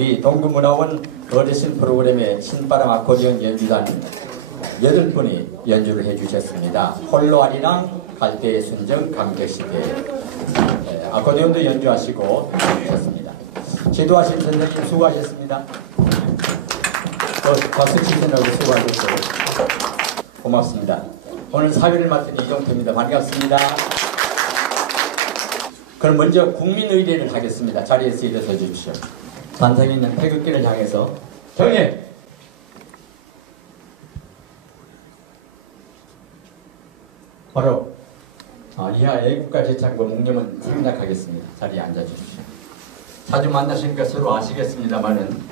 우리 동구문화원 어르신 프로그램의 신바람 아코디언 연주단 8분이 연주를 해주셨습니다. 홀로 아리랑, 갈대의 순정, 감격시대 아코디언도 연주하시고 해주셨습니다. 지도하신 선생님 수고하셨습니다. 박수 치시느라고 수고하셨어요. 고맙습니다. 오늘 사회를 맡은 이종태입니다. 반갑습니다. 그럼 먼저 국민의례를 하겠습니다. 자리에서 일어서 주십시오. 단상에 있는 태극기를 향해서 경례! 바로 이하 애국가 제창고 묵념은 생략하겠습니다. 자리에 앉아주십시오. 자주 만나시니까 서로 아시겠습니다만은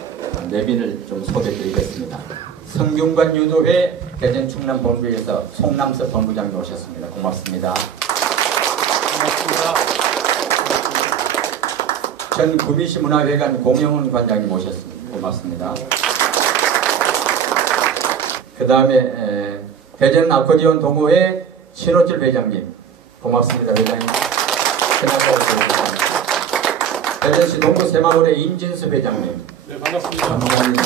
내빈을 좀 소개드리겠습니다. 성균관 유도회 대전 충남 본부에서 송남섭 본부장님 오셨습니다. 고맙습니다. 고맙습니다. 전 구미시 문화회관 공영훈 관장님 오셨습니다. 고맙습니다. 그 다음에 대전 아코디언 동호회 신호철 회장님 고맙습니다. 회장님. 대전시 동구 새마을의 임진수 회장님. 네, 반갑습니다. 감사합니다.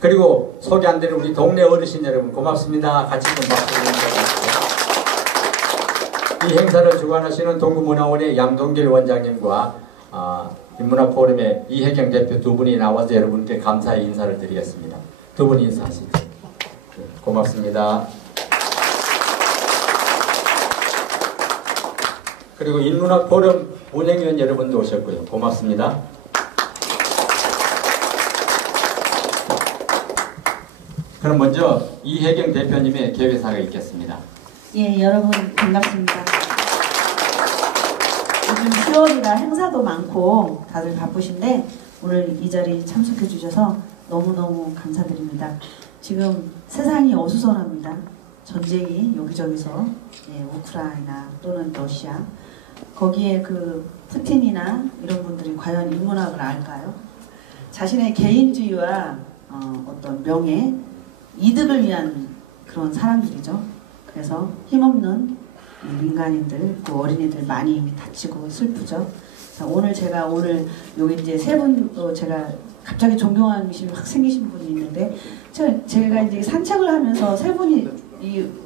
그리고 소개 안 되는 우리 동네 어르신 여러분 고맙습니다. 같이 좀 박수 드립니다. 이 행사를 주관하시는 동구문화원의 양동길 원장님과 인문학 포럼의 이혜경 대표 두 분이 나와서 여러분께 감사의 인사를 드리겠습니다. 두 분 인사하시죠. 고맙습니다. 그리고 인문학 포럼 운영위원 여러분도 오셨고요. 고맙습니다. 그럼 먼저 이혜경 대표님의 개회사가 있겠습니다. 예, 여러분 반갑습니다. 요즘 10월이라 행사도 많고 다들 바쁘신데 오늘 이 자리 참석해 주셔서 너무너무 감사드립니다. 지금 세상이 어수선합니다. 전쟁이 여기저기서 우크라이나 또는 러시아 거기에 그 푸틴이나 이런 분들이 과연 인문학을 알까요? 자신의 개인주의와 어떤 명예, 이득을 위한 그런 사람들이죠. 그래서 힘없는 민간인들, 그 어린이들 많이 다치고 슬프죠. 자, 오늘 제가 여기 이제 세 분 또 제가 갑자기 존경하는 분이 확 생기신 분이 있는데 제가 이제 산책을 하면서 세 분이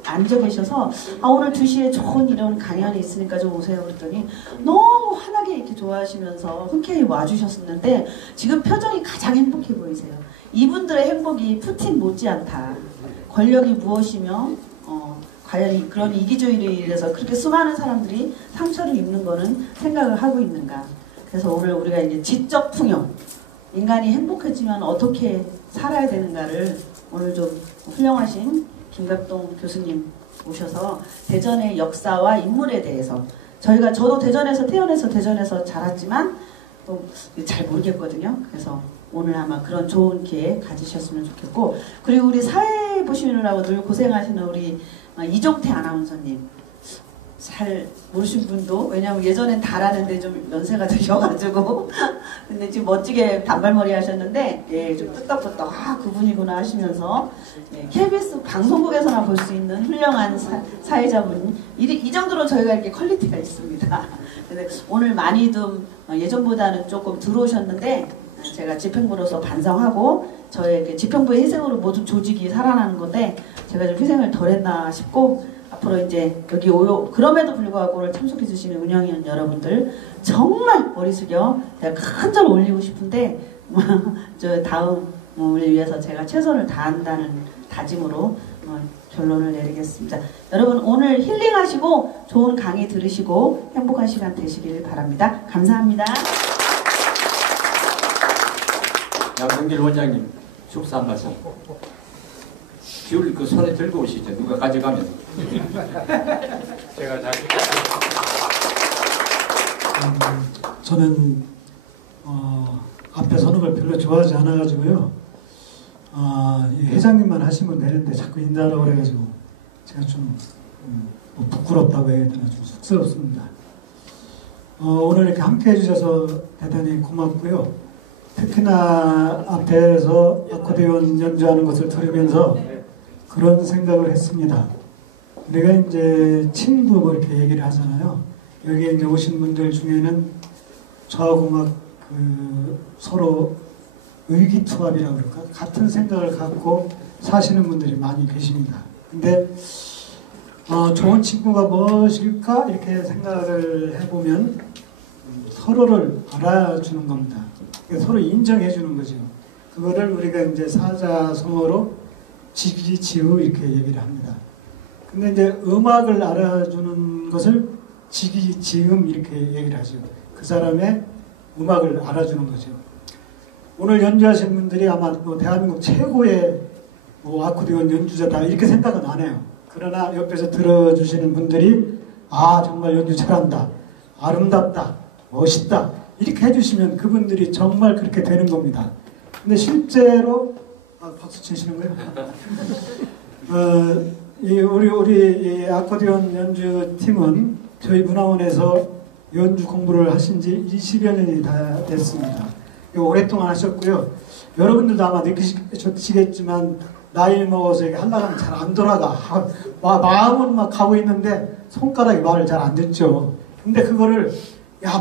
앉아 계셔서 오늘 2시에 좋은 이런 강연이 있으니까 좀 오세요 그랬더니 너무 환하게 이렇게 좋아하시면서 흔쾌히 와주셨었는데 지금 표정이 가장 행복해 보이세요. 이분들의 행복이 푸틴 못지않다. 권력이 무엇이며 과연 그런 이기주의로 인해서 그렇게 수많은 사람들이 상처를 입는 거는 생각을 하고 있는가. 그래서 오늘 우리가 이제 지적 풍요, 인간이 행복해지면 어떻게 살아야 되는가를 오늘 좀 훌륭하신 김갑동 교수님 오셔서 대전의 역사와 인물에 대해서 저도 대전에서 태어나서 대전에서 자랐지만 또 잘 모르겠거든요. 그래서 오늘 아마 그런 좋은 기회 가지셨으면 좋겠고 그리고 우리 사회 보시느라고 늘 고생하시는 우리 이종태 아나운서님 잘 모르신 분도 왜냐면 예전엔 달았는데 좀 연세가 드셔가지고 근데 지금 멋지게 단발머리 하셨는데 좀 뜨떡뜨떡 그분이구나 하시면서 KBS 방송국에서나 볼 수 있는 훌륭한 사회자분 이 정도로 저희가 이렇게 퀄리티가 있습니다. 근데 오늘 많이 좀 예전보다는 조금 들어오셨는데 제가 집행부로서 반성하고 저의 집행부의 희생으로 모든 조직이 살아나는 건데 제가 좀 희생을 덜 했나 싶고 앞으로 이제 여기 그럼에도 불구하고 오늘 참석해 주시는 운영위원 여러분들 정말 머리 숙여 제가 큰 절 올리고 싶은데 저 다음을 위해서 제가 최선을 다한다는 다짐으로 결론을 내리겠습니다. 여러분 오늘 힐링하시고 좋은 강의 들으시고 행복한 시간 되시길 바랍니다. 감사합니다. 양동길 원장님 축사 한 말씀. 귤 그 손에 들고 오시죠. 누가 가져가면. 제가 잘 저는 앞에 서는 걸 별로 좋아하지 않아가지고요. 회장님만 하시면 되는데 자꾸 인사하라고 그래가지고 제가 좀 부끄럽다고 해야 되나 좀 쑥스럽습니다. 오늘 이렇게 함께 해주셔서 대단히 고맙고요. 특히나 앞에서 아코디언 연주하는 것을 들으면서 그런 생각을 했습니다. 우리가 이제 친구 뭐 이렇게 얘기를 하잖아요. 여기에 이제 오신 분들 중에는 저하고 막 서로 의기투합이라고 그럴까? 같은 생각을 갖고 사시는 분들이 많이 계십니다. 근데 좋은 친구가 무엇일까? 이렇게 생각을 해보면 서로를 알아주는 겁니다. 서로 인정해 주는 거죠. 그거를 우리가 이제 사자성어로 지기지우 이렇게 얘기를 합니다. 근데 이제 음악을 알아주는 것을 지기지음 이렇게 얘기를 하죠. 그 사람의 음악을 알아주는 거죠. 오늘 연주하신 분들이 아마 대한민국 최고의 아코디언 연주자다 이렇게 생각은 안 해요. 그러나 옆에서 들어주시는 분들이 정말 연주 잘한다, 아름답다, 멋있다 이렇게 해주시면 그분들이 정말 그렇게 되는 겁니다. 근데 실제로 박수 치시는 거예요? 우리 아코디언 연주팀은 저희 문화원에서 연주 공부를 하신 지 20여 년이 다 됐습니다. 오랫동안 하셨고요. 여러분들도 아마 느끼시겠지만 나이 먹어서 이게 하려면 잘 안 돌아가. 마음은 막 가고 있는데 손가락이 말을 잘 안 듣죠. 근데 그거를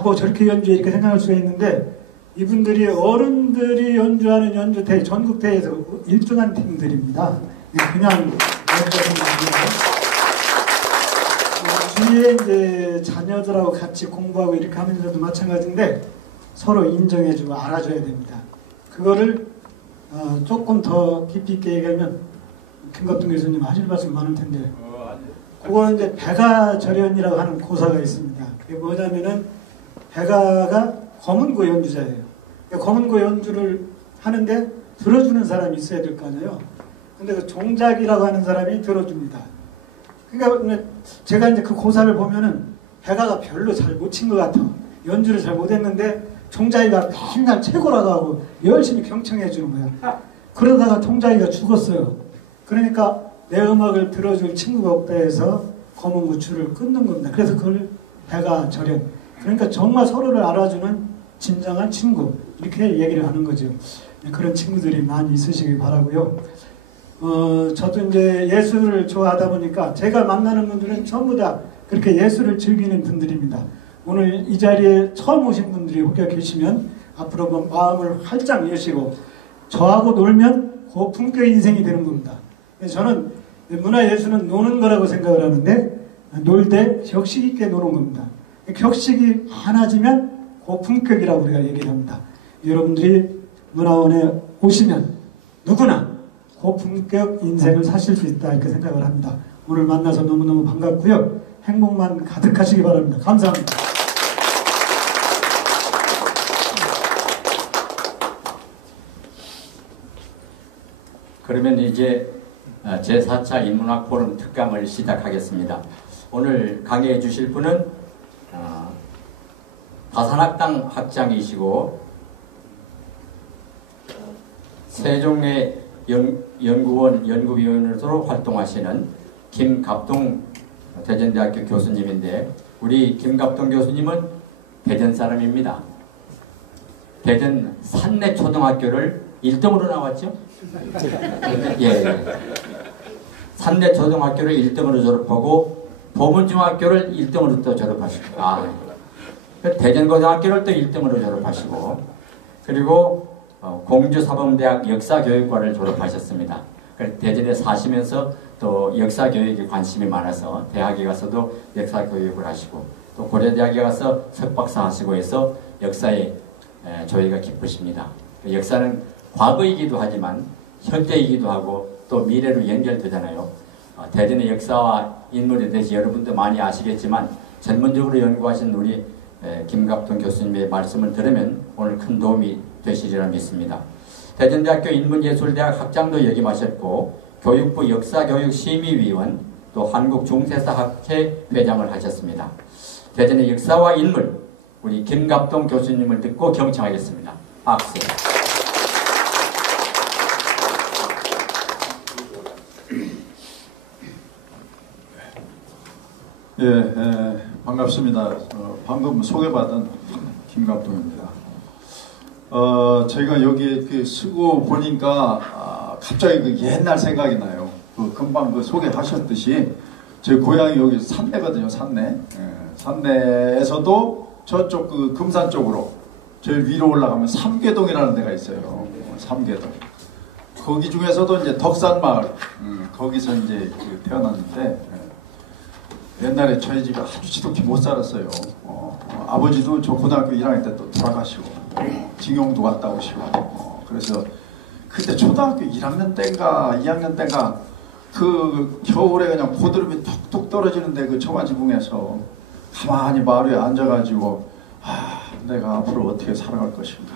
뭐 저렇게 연주해 이렇게 생각할 수가 있는데 이분들이 어른들이 연주하는 연주대 전국대회에서 1등한 팀들입니다. 그냥 연주하는 게 아니라 주위에 이제 자녀들하고 같이 공부하고 이렇게 하면서도 마찬가지인데 서로 인정해주고 알아줘야 됩니다. 그거를 조금 더 깊이 있게 얘기하면 김갑동 교수님 하실 말씀 많을 텐데 그거는 이제 백아절연이라고 하는 고사가 있습니다. 그게 뭐냐면은 백아가 검은고 연주자예요. 검은고 연주를 하는데 들어주는 사람이 있어야 될 거 아니에요. 근데 그 종작이라고 하는 사람이 들어줍니다. 그러니까 제가 이제 그 고사를 보면은 백아가 별로 잘 못 친 것 같아. 연주를 잘 못했는데 종작이가 맨날 최고라고 하고 열심히 경청해 주는 거야. 그러다가 종작이가 죽었어요. 그러니까 내 음악을 들어줄 친구가 없다 해서 검은 구추를 끊는 겁니다. 그래서 그걸 백아절연. 그러니까 정말 서로를 알아주는 진정한 친구 이렇게 얘기를 하는 거죠. 그런 친구들이 많이 있으시길 바라고요. 저도 이제 예술을 좋아하다 보니까 제가 만나는 분들은 전부 다 그렇게 예술을 즐기는 분들입니다. 오늘 이 자리에 처음 오신 분들이 혹여 계시면 앞으로 마음을 활짝 여시고 저하고 놀면 고품격 인생이 되는 겁니다. 그래서 저는 문화예술은 노는 거라고 생각을 하는데 놀되 격식 있게 노는 겁니다. 격식이 많아지면 고품격이라고 우리가 얘기를 합니다. 여러분들이 문화원에 오시면 누구나 고품격 인생을 사실 수 있다 이렇게 생각을 합니다. 오늘 만나서 너무너무 반갑고요. 행복만 가득하시기 바랍니다. 감사합니다. 그러면 이제 제4차 인문학 포럼 특강을 시작하겠습니다. 오늘 강의해 주실 분은 다산학당 학장이시고 세종의 연구원 연구위원으로 활동하시는 김갑동 대전대학교 교수님인데 우리 김갑동 교수님은 대전 사람입니다. 대전 산내초등학교를 1등으로 나왔죠? 예. 산내초등학교를 1등으로 졸업하고 보문중학교를 1등으로 또 졸업하시고 대전고등학교를 또 1등으로 졸업하시고 그리고 공주사범대학 역사교육과를 졸업하셨습니다. 대전에 사시면서 또 역사교육에 관심이 많아서 대학에 가서도 역사교육을 하시고 또 고려대학에 가서 석박사 하시고 해서 역사에 조예가 깊으십니다. 역사는 과거이기도 하지만 현재이기도 하고 또 미래로 연결되잖아요. 대전의 역사와 인물에 대해서 여러분도 많이 아시겠지만 전문적으로 연구하신 우리 김갑동 교수님의 말씀을 들으면 오늘 큰 도움이 되시리라 믿습니다. 대전대학교 인문예술대학 학장도 역임하셨고 교육부 역사교육심의위원 또 한국중세사학회 회장을 하셨습니다. 대전의 역사와 인물 우리 김갑동 교수님을 듣고 경청하겠습니다. 박수. 반갑습니다. 방금 소개받은 김갑동입니다. 제가 여기 쓰고 보니까 갑자기 그 옛날 생각이 나요. 금방 소개하셨듯이 제 고향이 여기 산내거든요. 산내. 산내에서도 저쪽 금산 쪽으로 저희 위로 올라가면 삼계동이라는 데가 있어요. 삼계동. 거기 중에서도 이제 덕산마을, 거기서 이제 태어났는데, 옛날에 저희 집에 아주 지독히 못 살았어요. 아버지도 저 고등학교 1학년 때 또 돌아가시고, 징용도 갔다 오시고, 그래서 그때 초등학교 1학년 때인가 2학년 때인가 그 겨울에 그냥 고드름이 툭툭 떨어지는데 그 초가지붕에서 가만히 마을 위에 앉아가지고 내가 앞으로 어떻게 살아갈 것인가.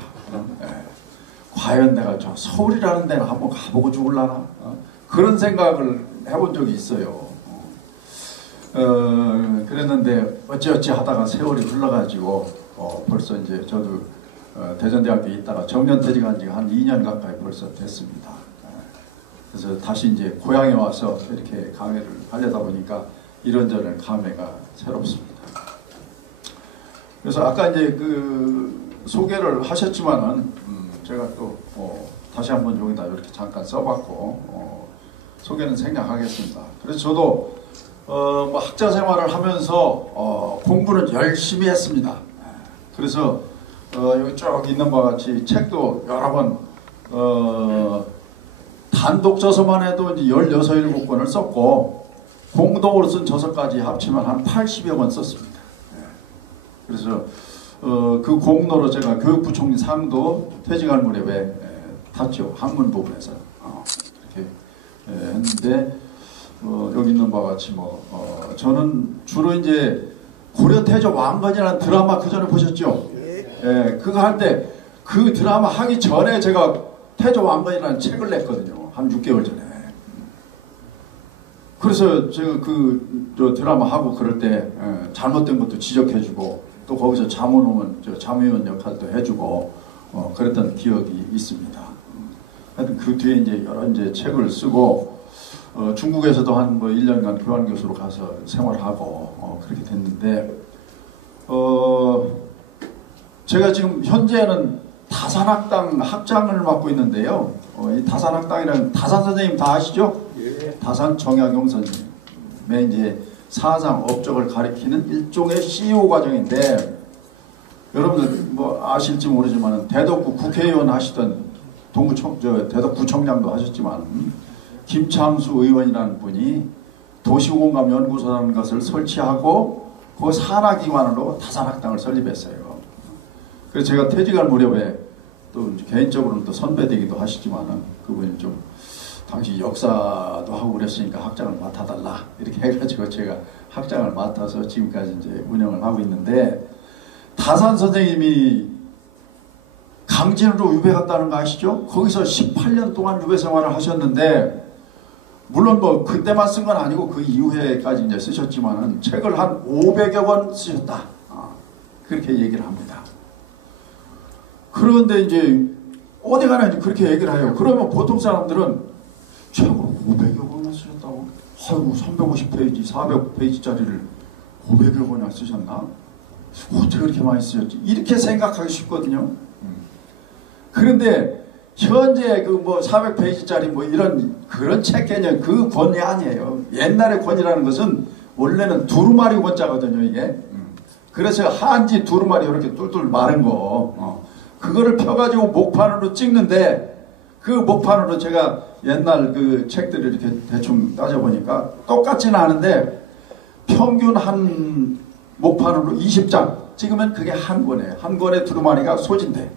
과연 내가 저 서울이라는 데는 한번 가보고 죽을라나? 그런 생각을 해본 적이 있어요. 그랬는데 어찌어찌 하다가 세월이 흘러가지고 벌써 이제 저도 대전대학교에 있다가 정년퇴직한 지가 한 2년 가까이 벌써 됐습니다. 그래서 다시 이제 고향에 와서 이렇게 강의를 하려다 보니까 이런저런 감회가 새롭습니다. 그래서 아까 이제 그 소개를 하셨지만은 제가 또 다시 한번 여기다 이렇게 잠깐 써봤고 소개는 생략하겠습니다. 그래서 저도 뭐 학자 생활을 하면서 공부는 열심히 했습니다. 그래서 여기 쭉 있는 바와 같이 책도 여러 번 단독 저서만 해도 이제 16, 17권을 썼고 공동으로 쓴 저서까지 합치면 한 80여 권 썼습니다. 그래서 그 공로로 제가 교육부총리 상도 퇴직할 무렵에 탔죠. 학문 부분에서 이렇게 했는데 여기 있는 바와 같이 저는 주로 이제 고려태조 왕건이라는 드라마 그 전에 보셨죠? 예, 그거 할 때 그 드라마 하기 전에 제가 태조 왕건이라는 책을 냈거든요. 한 6개월 전에. 그래서 제가 저 드라마 하고 그럴 때 잘못된 것도 지적해주고 또 거기서 자문위원 역할도 해주고 그랬던 기억이 있습니다. 하여튼 그 뒤에 이제 여러 이제 책을 쓰고 중국에서도 한 1년간 교환교수로 가서 생활하고 그렇게 됐는데 제가 지금 현재는 다산학당 학장을 맡고 있는데요. 이 다산학당이라는 다산 선생님 다 아시죠? 예. 다산 정약용 선생님의 이제 사상 업적을 가리키는 일종의 CEO 과정인데 여러분들 뭐 아실지 모르지만 대덕구 국회의원 하시던 대덕구청장도 하셨지만 김창수 의원이라는 분이 도시공감연구소라는 것을 설치하고 그 산하기관으로 다산학당을 설립했어요. 그래서 제가 퇴직할 무렵에 또 개인적으로는 또 선배되기도 하시지만은 그분이 좀 당시 역사도 하고 그랬으니까 학장을 맡아달라 이렇게 해가지고 제가 학장을 맡아서 지금까지 이제 운영을 하고 있는데 다산 선생님이 강진으로 유배 갔다는 거 아시죠? 거기서 18년 동안 유배 생활을 하셨는데 물론 뭐 그때만 쓴 건 아니고 그 이후에까지 이제 쓰셨지만은 책을 한 500여 권 쓰셨다. 그렇게 얘기를 합니다. 그런데 이제 어디 가나 이제 그렇게 얘기를 해요. 그러면 보통 사람들은 책을 500여 권을 쓰셨다고? 아이고 350페이지, 400페이지짜리를 500여 권이나 쓰셨나? 어떻게 그렇게 많이 쓰셨지? 이렇게 생각하기 쉽거든요. 그런데 현재 그 뭐 400페이지짜리 뭐 이런 그런 책 개념 그 권이 아니에요. 옛날의 권이라는 것은 원래는 두루마리 권자거든요, 이게. 그래서 한지 두루마리 이렇게 뚫뚫 마른 거. 그거를 펴가지고 목판으로 찍는데 그 목판으로 제가 옛날 그 책들을 이렇게 대충 따져보니까 똑같지는 않은데 평균 한 목판으로 20장 찍으면 그게 한 권이에요. 한 권의 두루마리가 소진돼.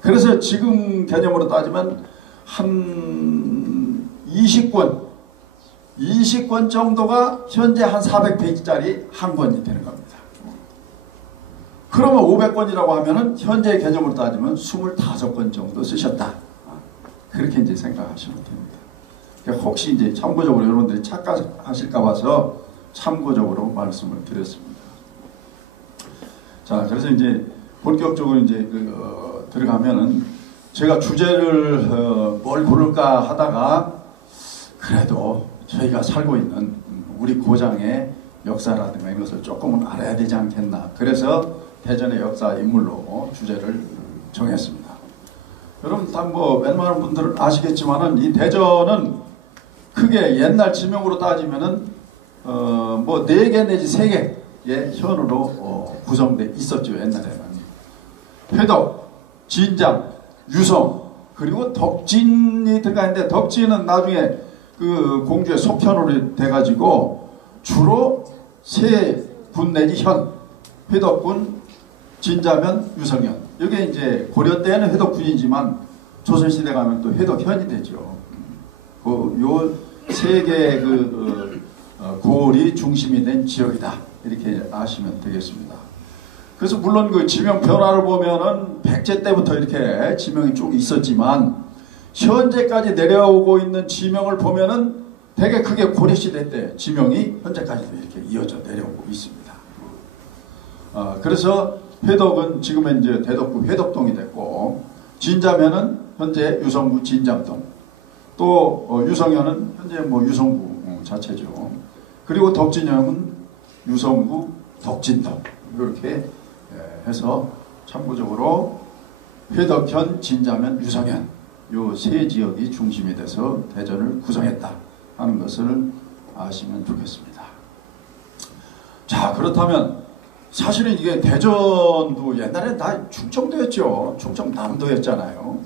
그래서 지금 개념으로 따지면 한 20권 정도가 현재 한 400페이지짜리 한 권이 되는 겁니다. 그러면 500권이라고 하면은 현재 개념으로 따지면 25권 정도 쓰셨다. 그렇게 이제 생각하시면 됩니다. 그러니까 혹시 이제 참고적으로 여러분들이 착각하실까 봐서 참고적으로 말씀을 드렸습니다. 자, 그래서 이제 본격적으로 이제 들어가면은 제가 주제를 뭘 고를까 하다가 그래도 저희가 살고 있는 우리 고장의 역사라든가 이런 것을 조금은 알아야 되지 않겠나. 그래서 대전의 역사 인물로 주제를 정했습니다. 여러분 다 뭐 웬만한 분들은 아시겠지만은 이 대전은 크게 옛날 지명으로 따지면은 뭐 4개 내지 3개의 현으로 구성돼 있었죠. 옛날에는. 회덕, 진장, 유성, 그리고 덕진이 들어가 있는데 덕진은 나중에 그 공주의 속편으로 돼가지고 주로 세 군 내지 현, 회덕군, 진자면, 유성현. 이게 이제 고려 때는 회덕군이지만 조선시대 가면 또 회덕현이 되죠. 요 세 개의 고을이 중심이 된 지역이다. 이렇게 아시면 되겠습니다. 그래서 물론 그 지명 변화를 보면은 백제 때부터 이렇게 지명이 쭉 있었지만 현재까지 내려오고 있는 지명을 보면은 되게 크게 고려시대 때 지명이 현재까지도 이렇게 이어져 내려오고 있습니다. 그래서 회덕은 지금은 이제 대덕구 회덕동이 됐고, 진자면은 현재 유성구 진잠동, 또 유성현은 현재 뭐 유성구 자체죠. 그리고 덕진형은 유성구 덕진동, 이렇게 해서 참고적으로 회덕현, 진자면, 유성현 요 세 지역이 중심이 돼서 대전을 구성했다 하는 것을 아시면 좋겠습니다. 자, 그렇다면 사실은 이게 대전도 옛날에 다 충청도였죠. 충청남도였잖아요.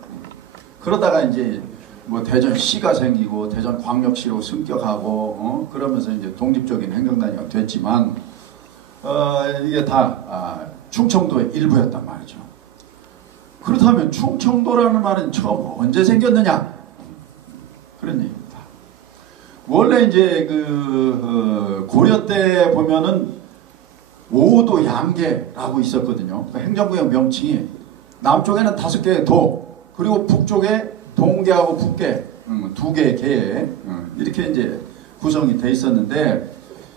그러다가 이제 뭐 대전시가 생기고 대전광역시로 승격하고 그러면서 이제 독립적인 행정단위가 됐지만 이게 다 충청도의 일부였단 말이죠. 그렇다면 충청도라는 말은 처음 언제 생겼느냐? 그런 얘기입니다. 원래 이제 고려 때 보면은 오도 양계라고 있었거든요. 그러니까 행정구역 명칭이 남쪽에는 5개의 도, 그리고 북쪽에 동계하고 북계, 2개의 계, 이렇게 이제 구성이 돼 있었는데,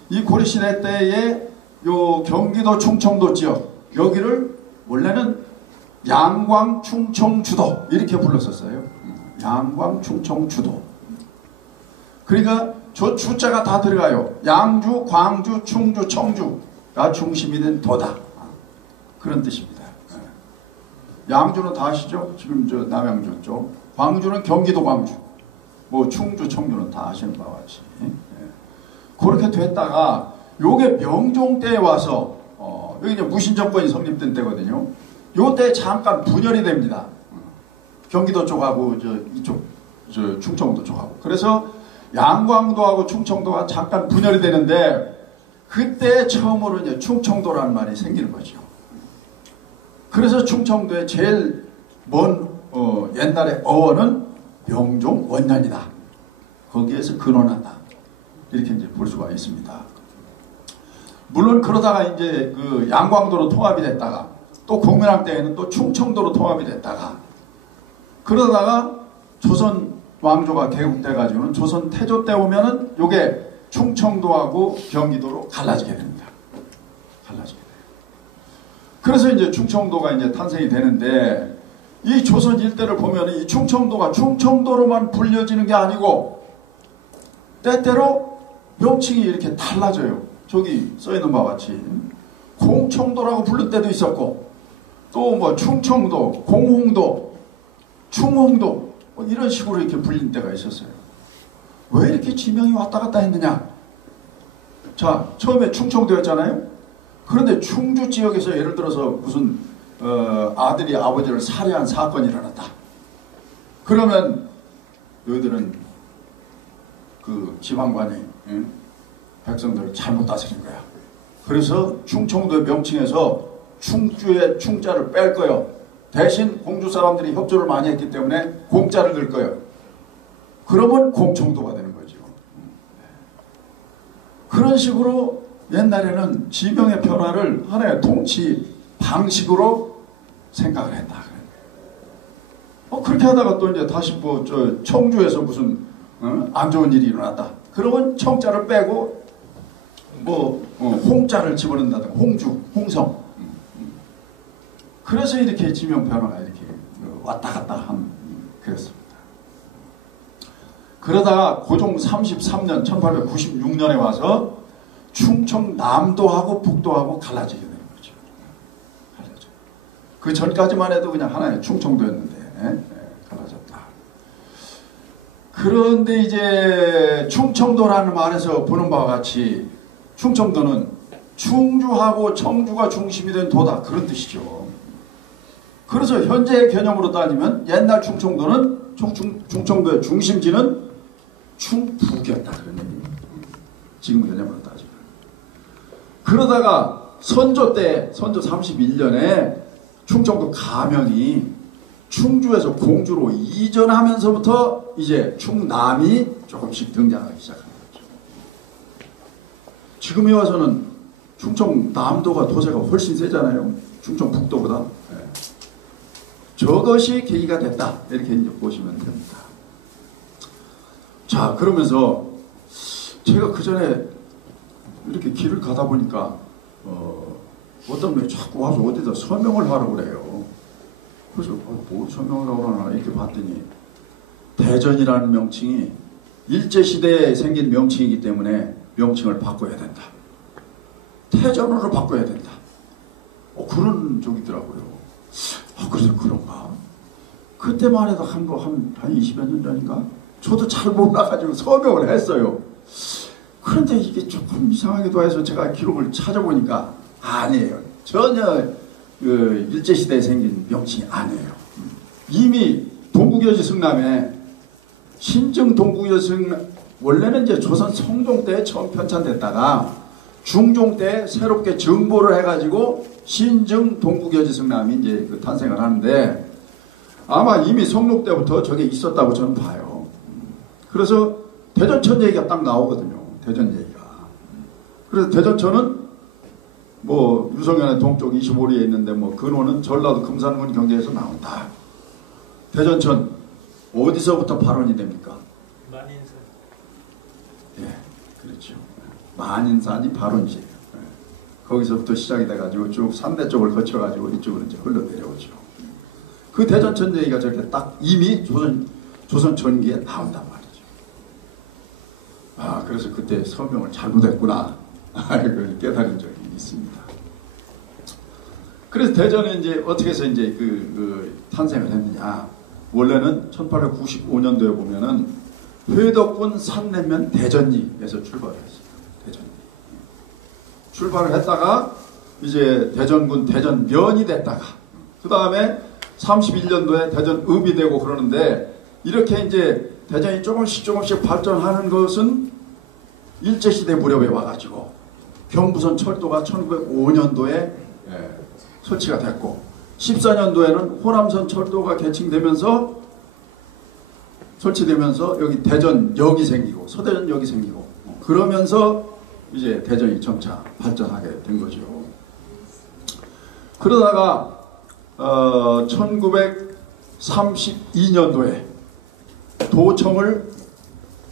이 고려시대 때에 요 경기도 충청도 지역, 여기를 원래는 양광 충청주도 이렇게 불렀었어요. 양광 충청주도. 그러니까 저 주자가 다 들어가요. 양주, 광주, 충주, 청주가 중심이 된 도다. 그런 뜻입니다. 양주는 다 아시죠? 지금 저 남양주 쪽. 광주는 경기도 광주. 뭐 충주, 청주는 다 아시는 바와 같이. 그렇게 됐다가 요게 명종 때에 와서 여기 이제 무신정권이 성립된 때거든요. 요 때 잠깐 분열이 됩니다. 경기도 쪽하고 이쪽 충청도 쪽하고. 그래서 양광도하고 충청도가 잠깐 분열이 되는데 그때 처음으로 이제 충청도라는 말이 생기는 거죠. 그래서 충청도의 제일 먼 옛날의 어원은 명종 원년이다. 거기에서 근원한다. 이렇게 이제 볼 수가 있습니다. 물론 그러다가 이제 그 양광도로 통합이 됐다가 또 공민왕 때에는 또 충청도로 통합이 됐다가 그러다가 조선 왕조가 개국돼가지고는 조선 태조 때 오면은 요게 충청도하고 경기도로 갈라지게 됩니다. 갈라지게 돼요. 그래서 이제 충청도가 이제 탄생이 되는데 이 조선 일대를 보면은 이 충청도가 충청도로만 불려지는 게 아니고 때때로 명칭이 이렇게 달라져요. 저기 써있는 바와 같이 공청도라고 부른 때도 있었고 또 뭐 충청도, 공홍도, 충홍도 뭐 이런 식으로 이렇게 불린 때가 있었어요. 왜 이렇게 지명이 왔다 갔다 했느냐? 자, 처음에 충청도였잖아요. 그런데 충주 지역에서 예를 들어서 무슨 아들이 아버지를 살해한 사건이 일어났다. 그러면 너희들은 그 지방관이 백성들을 잘못 다스린 거야. 그래서 충청도의 명칭에서 충주의 충자를 뺄 거예요. 대신 공주 사람들이 협조를 많이 했기 때문에 공자를 넣을 거예요. 그러면 공청도가 되는 거죠. 그런 식으로 옛날에는 지명의 변화를 하나의 통치 방식으로 생각을 했다. 그렇게 하다가 또 이제 다시 뭐 청주에서 무슨 안 좋은 일이 일어났다. 그러면 청자를 빼고 뭐 홍자를 집어넣는다든가 홍주, 홍성. 그래서 이렇게 지명 변화가 이렇게 왔다 갔다 한 그랬습니다. 그러다가 고종 33년 1896년에 와서 충청남도하고 북도하고 갈라지게 되는 거죠. 갈라져. 그 전까지만 해도 그냥 하나의 충청도였는데 갈라졌다. 그런데 이제 충청도라는 말에서 보는 바와 같이 충청도는 충주하고 청주가 중심이 된 도다. 그런 뜻이죠. 그래서 현재의 개념으로 따지면 옛날 충청도는 충청도의 중심지는 충북이었다 그런 얘기예요. 지금 개념으로 따지면. 그러다가 선조 31년에 충청도 가명이 충주에서 공주로 이전하면서부터 이제 충남이 조금씩 등장하기 시작한 거죠. 지금에 와서는 충청남도가 도세가 훨씬 세잖아요. 충청북도보다. 네. 저것이 계기가 됐다. 이렇게 이제 보시면 됩니다. 자, 그러면서 제가 그 전에 이렇게 길을 가다 보니까 어떤 분이 자꾸 와서 어디다 서명을 하라고 그래요. 그래서 뭐 서명을 하라나 이렇게 봤더니 대전이라는 명칭이 일제시대에 생긴 명칭이기 때문에 명칭을 바꿔야 된다. 태전으로 바꿔야 된다. 그런 쪽이더라고요. 그래서 그런가? 그때만 해도 한 20여 년 전인가? 저도 잘 몰라가지고 서명을 했어요. 그런데 이게 조금 이상하기도 해서 제가 기록을 찾아보니까 아니에요. 전혀 일제시대에 생긴 명칭이 아니에요. 이미 동국여지 승남에 신증 동국여지 승남, 원래는 이제 조선 성종 때 처음 편찬됐다가 중종 때 새롭게 정보를 해가지고 신증 동국여지 승남이 이제 탄생을 하는데 아마 이미 성록 때부터 저게 있었다고 저는 봐요. 그래서 대전천 얘기가 딱 나오거든요. 대전 얘기가. 그래서 대전천은 뭐 유성현의 동쪽 25리에 있는데 뭐 근원은 전라도 금산군 경계에서 나온다. 대전천 어디서부터 발원이 됩니까? 만인산. 예, 그렇죠. 만인산이 발원지예요. 예. 거기서부터 시작이 돼가지고 쭉 산대 쪽을 거쳐가지고 이쪽으로 이제 흘러내려오죠. 그 대전천 얘기가 저렇게 딱 이미 조선 전기에 나온단 말이죠. 그래서 그때 서명을 잘못했구나. 그걸 깨달은 적이 있습니다. 그래서 대전에 이제 어떻게 해서 이제 탄생을 했느냐. 원래는 1895년도에 보면은 회덕군 산내면 대전리에서 출발을 했어요. 대전리. 출발을 했다가 이제 대전군 대전면이 됐다가 그 다음에 31년도에 대전읍이 되고 그러는데 이렇게 이제 대전이 조금씩 발전하는 것은 일제시대 무렵에 와가지고 경부선 철도가 1905년도에 설치가 됐고 14년도에는 호남선 철도가 개칭되면서 설치되면서 여기 대전역이 생기고 서대전역이 생기고 그러면서 이제 대전이 점차 발전하게 된 거죠. 그러다가 1932년도에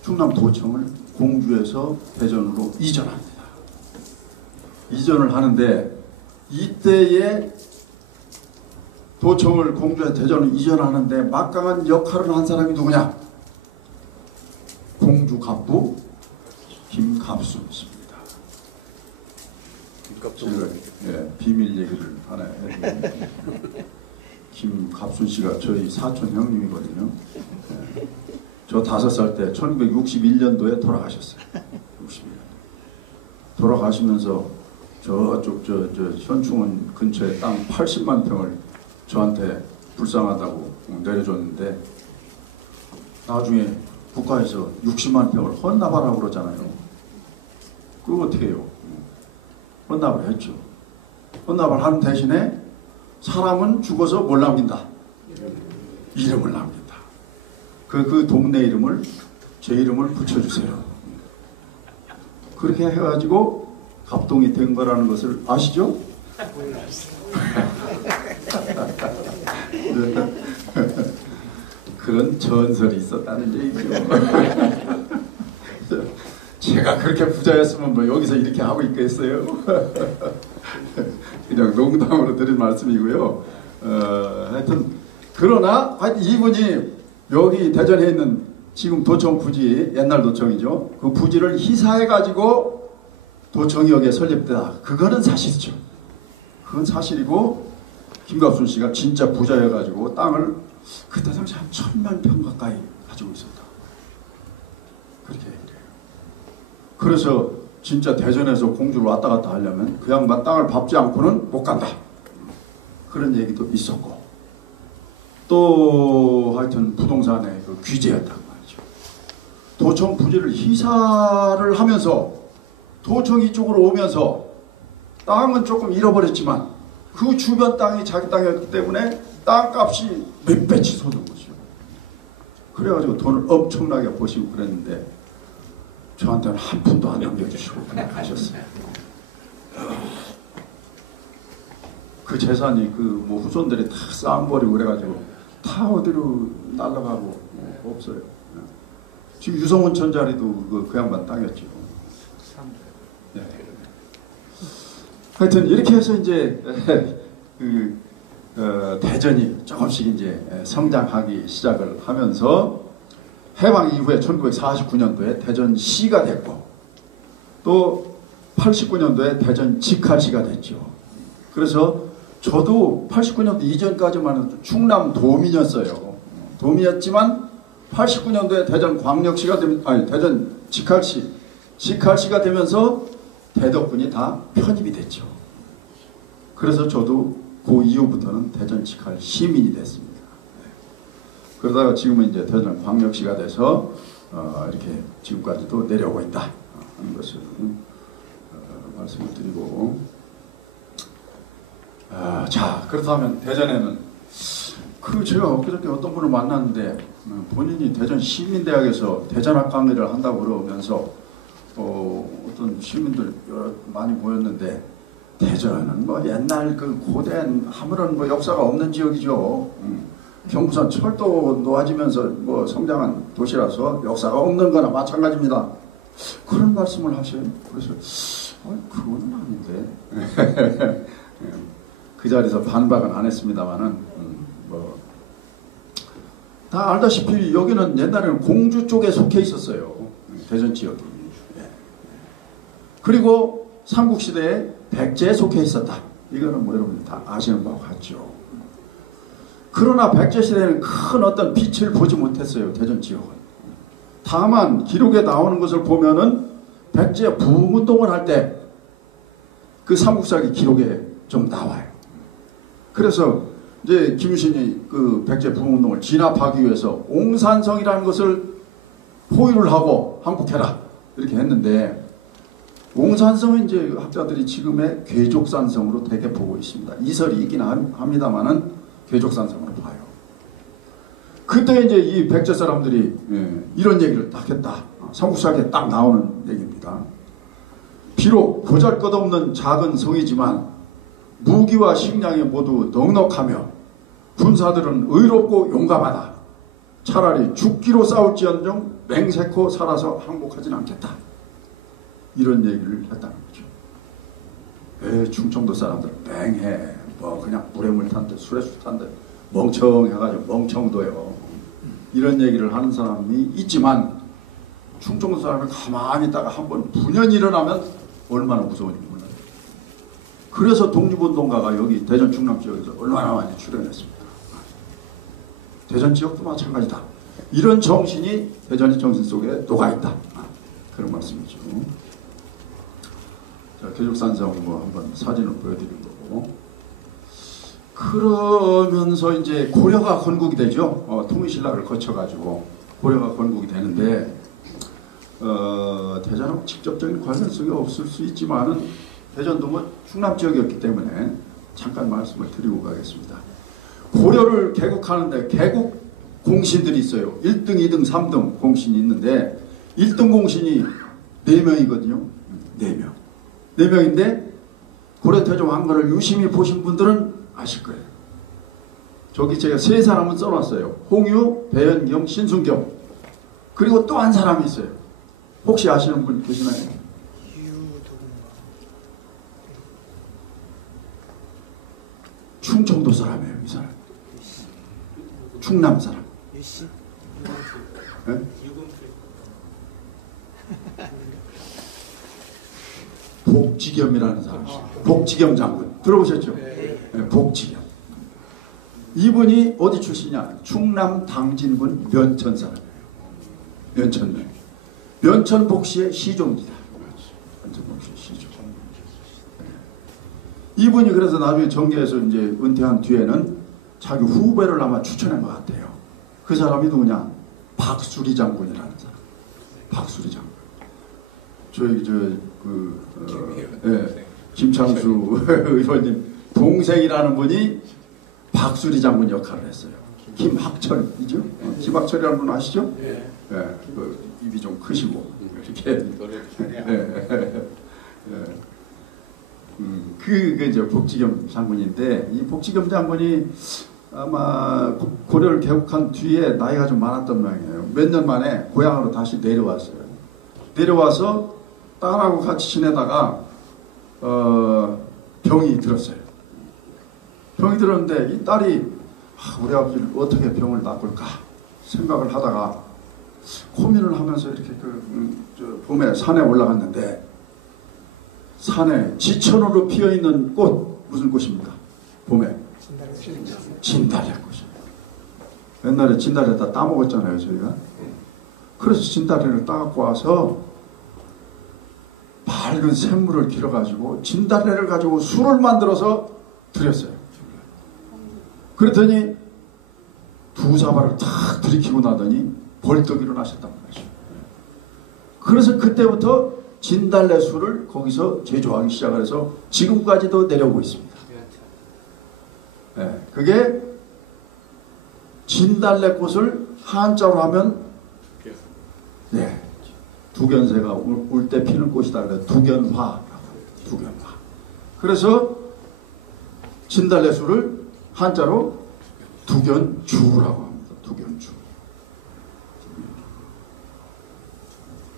충남도청을 공주에서 대전으로 이전합니다. 이전을 하는데 이때에 도청을 공주에서 대전으로 이전하는데 막강한 역할을 한 사람이 누구냐? 공주 갑부 김갑순 씨입니다. 비밀 얘기를 하나 해드리면 김갑순 씨가 저희 사촌 형님이거든요. 저 5살 때 1961년도에 돌아가셨어요. 61년. 돌아가시면서 저쪽 현충원 근처에 땅 80만 평을 저한테 불쌍하다고 내려줬는데 나중에 국가에서 60만 평을 헌납하라고 그러잖아요. 그거 어떻게 해요? 헌납을 했죠. 헌납을 하는 대신에 사람은 죽어서 뭘 남긴다? 이름을 남긴다. 그 동네 이름을 제 이름을 붙여주세요. 그렇게 해가지고 갑동이 된 거라는 것을 아시죠? 그런 전설이 있었다는 얘기죠. 제가 그렇게 부자였으면 뭐 여기서 이렇게 하고 있겠어요? 그냥 농담으로 드린 말씀이고요. 하여튼 그러나 이분이 여기 대전에 있는 지금 도청 부지, 옛날 도청이죠. 그 부지를 희사해가지고 도청역에 설립되다. 그거는 사실이죠. 그건 사실이고 김갑순 씨가 진짜 부자여가지고 땅을 그때 당시 한 1000만 평 가까이 가지고 있었다. 그렇게 얘기해요. 그래서 진짜 대전에서 공주를 왔다 갔다 하려면 그 양반 땅을 밟지 않고는 못 간다. 그런 얘기도 있었고 또 하여튼 부동산의 그 규제였단 말이죠. 도청 부지를 이사를 하면서 도청 이쪽으로 오면서 땅은 조금 잃어버렸지만 그 주변 땅이 자기 땅이었기 때문에 땅값이 몇 배치 솟은 거죠. 그래가지고 돈을 엄청나게 버시고 그랬는데 저한테는 한 푼도 안 남겨주시고 그냥 가셨어요. 그 재산이 그 뭐 후손들이 다 쌓아버리고 그래가지고 다 어디로 날아가고 없어요. 지금 유성훈 천자리도 그 양반 땅이었죠. 네. 하여튼 이렇게 해서 이제 대전이 조금씩 이제 성장하기 시작을 하면서 해방 이후에 1949년도에 대전시가 됐고 또 89년도에 대전직할시가 됐죠. 그래서 저도 89년도 이전까지만 충남 도민이었어요. 도민이었지만 89년도에 대전광역시가 되면 대전직할시가 되면서 대덕군이 다 편입이 됐죠. 그래서 저도 그 이후부터는 대전직할 시민이 됐습니다. 그러다가 지금은 이제 대전광역시가 돼서 이렇게 지금까지도 내려오고 있다 하는 것을 말씀을 드리고, 자 그렇다면 대전에는 제가 엊그저께 어떤 분을 만났는데 본인이 대전 시민대학에서 대전학 강의를 한다고 그러면서 어떤 시민들 많이 모였는데 대전은 뭐 옛날 그 고된 아무런 뭐 역사가 없는 지역이죠. 경부선 철도 놓아지면서 뭐 성장한 도시라서 역사가 없는 거나 마찬가지입니다. 그런 말씀을 하셔요. 그래서 그거는 아닌데 그 자리에서 반박은 안 했습니다만은 뭐 다 알다시피 여기는 옛날에는 공주 쪽에 속해 있었어요. 대전 지역이. 그리고 삼국시대에 백제에 속해 있었다. 이거는 뭐 여러분 다 아시는 바와 같죠. 그러나 백제시대에는 큰 어떤 빛을 보지 못했어요. 대전 지역은. 다만 기록에 나오는 것을 보면은 백제 부흥운동을 할 때 그 삼국사기 기록에 좀 나와요. 그래서 이제 김유신이 그 백제 부흥운동을 진압하기 위해서 옹산성이라는 것을 포위를 하고 항복해라 이렇게 했는데, 옹산성은 이제 학자들이 지금의 괴족산성으로 되게 보고 있습니다. 이설이 있긴 합니다만은 괴족산성으로 봐요. 그때 이제 이 백제 사람들이 이런 얘기를 딱 했다. 삼국사기에 딱 나오는 얘기입니다. 비록 보잘것없는 작은 성이지만 무기와 식량이 모두 넉넉하며 군사들은 의롭고 용감하다. 차라리 죽기로 싸울지언정 맹세코 살아서 항복하진 않겠다. 이런 얘기를 했다는 거죠. 충청도 사람들 맹해. 뭐 그냥 물에 물 탄 듯 술에 술 탄 듯 멍청해가지고 멍청도요. 이런 얘기를 하는 사람이 있지만 충청도 사람이 가만히 있다가 한번 분연이 일어나면 얼마나 무서운지 몰라요. 그래서 독립운동가가 여기 대전 충남 지역에서 얼마나 많이 출연했습니다. 대전 지역도 마찬가지다. 이런 정신이 대전의 정신 속에 녹아있다. 그런 말씀이죠. 자, 괴족산성 뭐 한번 사진을 보여드린 거고, 그러면서 이제 고려가 건국이 되죠. 통일신라를 거쳐가지고 고려가 건국이 되는데, 대전하고 직접적인 관련성이 없을 수 있지만은 대전도 뭐 충남 지역이었기 때문에 잠깐 말씀을 드리고 가겠습니다. 고려를 개국하는데 개국 공신들이 있어요. 1등, 2등, 3등 공신이 있는데 1등 공신이 4명이거든요. 4명. 4명인데 고려 태종 왕건을 유심히 보신 분들은 아실 거예요. 저기 제가 3사람은 써놨어요. 홍유, 배연경, 신순경. 그리고 또 한 사람이 있어요. 혹시 아시는 분 계시나요? 충청도 사람이에요. 이 사람. 충남 사람. 네? 복지겸이라는 사람. 복지겸 장군. 들어보셨죠? 네, 복지겸. 이분이 어디 출신이냐? 충남 당진군 면천 사람이에요. 면천면. 면천복시의 시종입니다. 면천복시의 시종. 이분이 그래서 나중에 정계에서 이제 은퇴한 뒤에는 자기 후배를 아마 추천한 것 같아요. 그 사람이 누구냐? 박수리 장군이라는 사람. 박수리 장군. 김창수 의원님 동생이라는 분이 박수리 장군 역할을 했어요. 김학철이죠? 김학철이라는 분 아시죠? 네. 그 입이 좀 크시고 이렇게. 그 이제 복지겸 장군인데 이 복지겸 장군이 아마 고려를 개국한 뒤에 나이가 좀 많았던 모양이에요. 몇 년 만에 고향으로 다시 내려왔어요. 내려와서 딸하고 같이 지내다가 병이 들었어요. 병이 들었는데 이 딸이 우리 아버지를 어떻게 병을 낚을까 생각을 하다가 고민을 하면서 이렇게 봄에 산에 올라갔는데 산에 지천으로 피어있는 꽃 무슨 꽃입니까? 봄에 진달래꽃이에요. 옛날에 진달래 다 따먹었잖아요 저희가. 그래서 진달래를 따갖고 와서 맑은 샘물을 길어가지고 진달래를 가지고 술을 만들어서 드렸어요. 그랬더니 두 사발을 탁 들이키고 나더니 벌떡 일어나셨단 말이죠. 그래서 그때부터 진달래 술을 거기서 제조하기 시작을 해서 지금까지도 내려오고 있습니다. 네, 그게 진달래꽃을 한자로 하면 네, 두견새가 울 때 피는 꽃이다. 그래서 두견화. 그래서 진달래 술을 한자로 두견주라고 합니다. 두견주.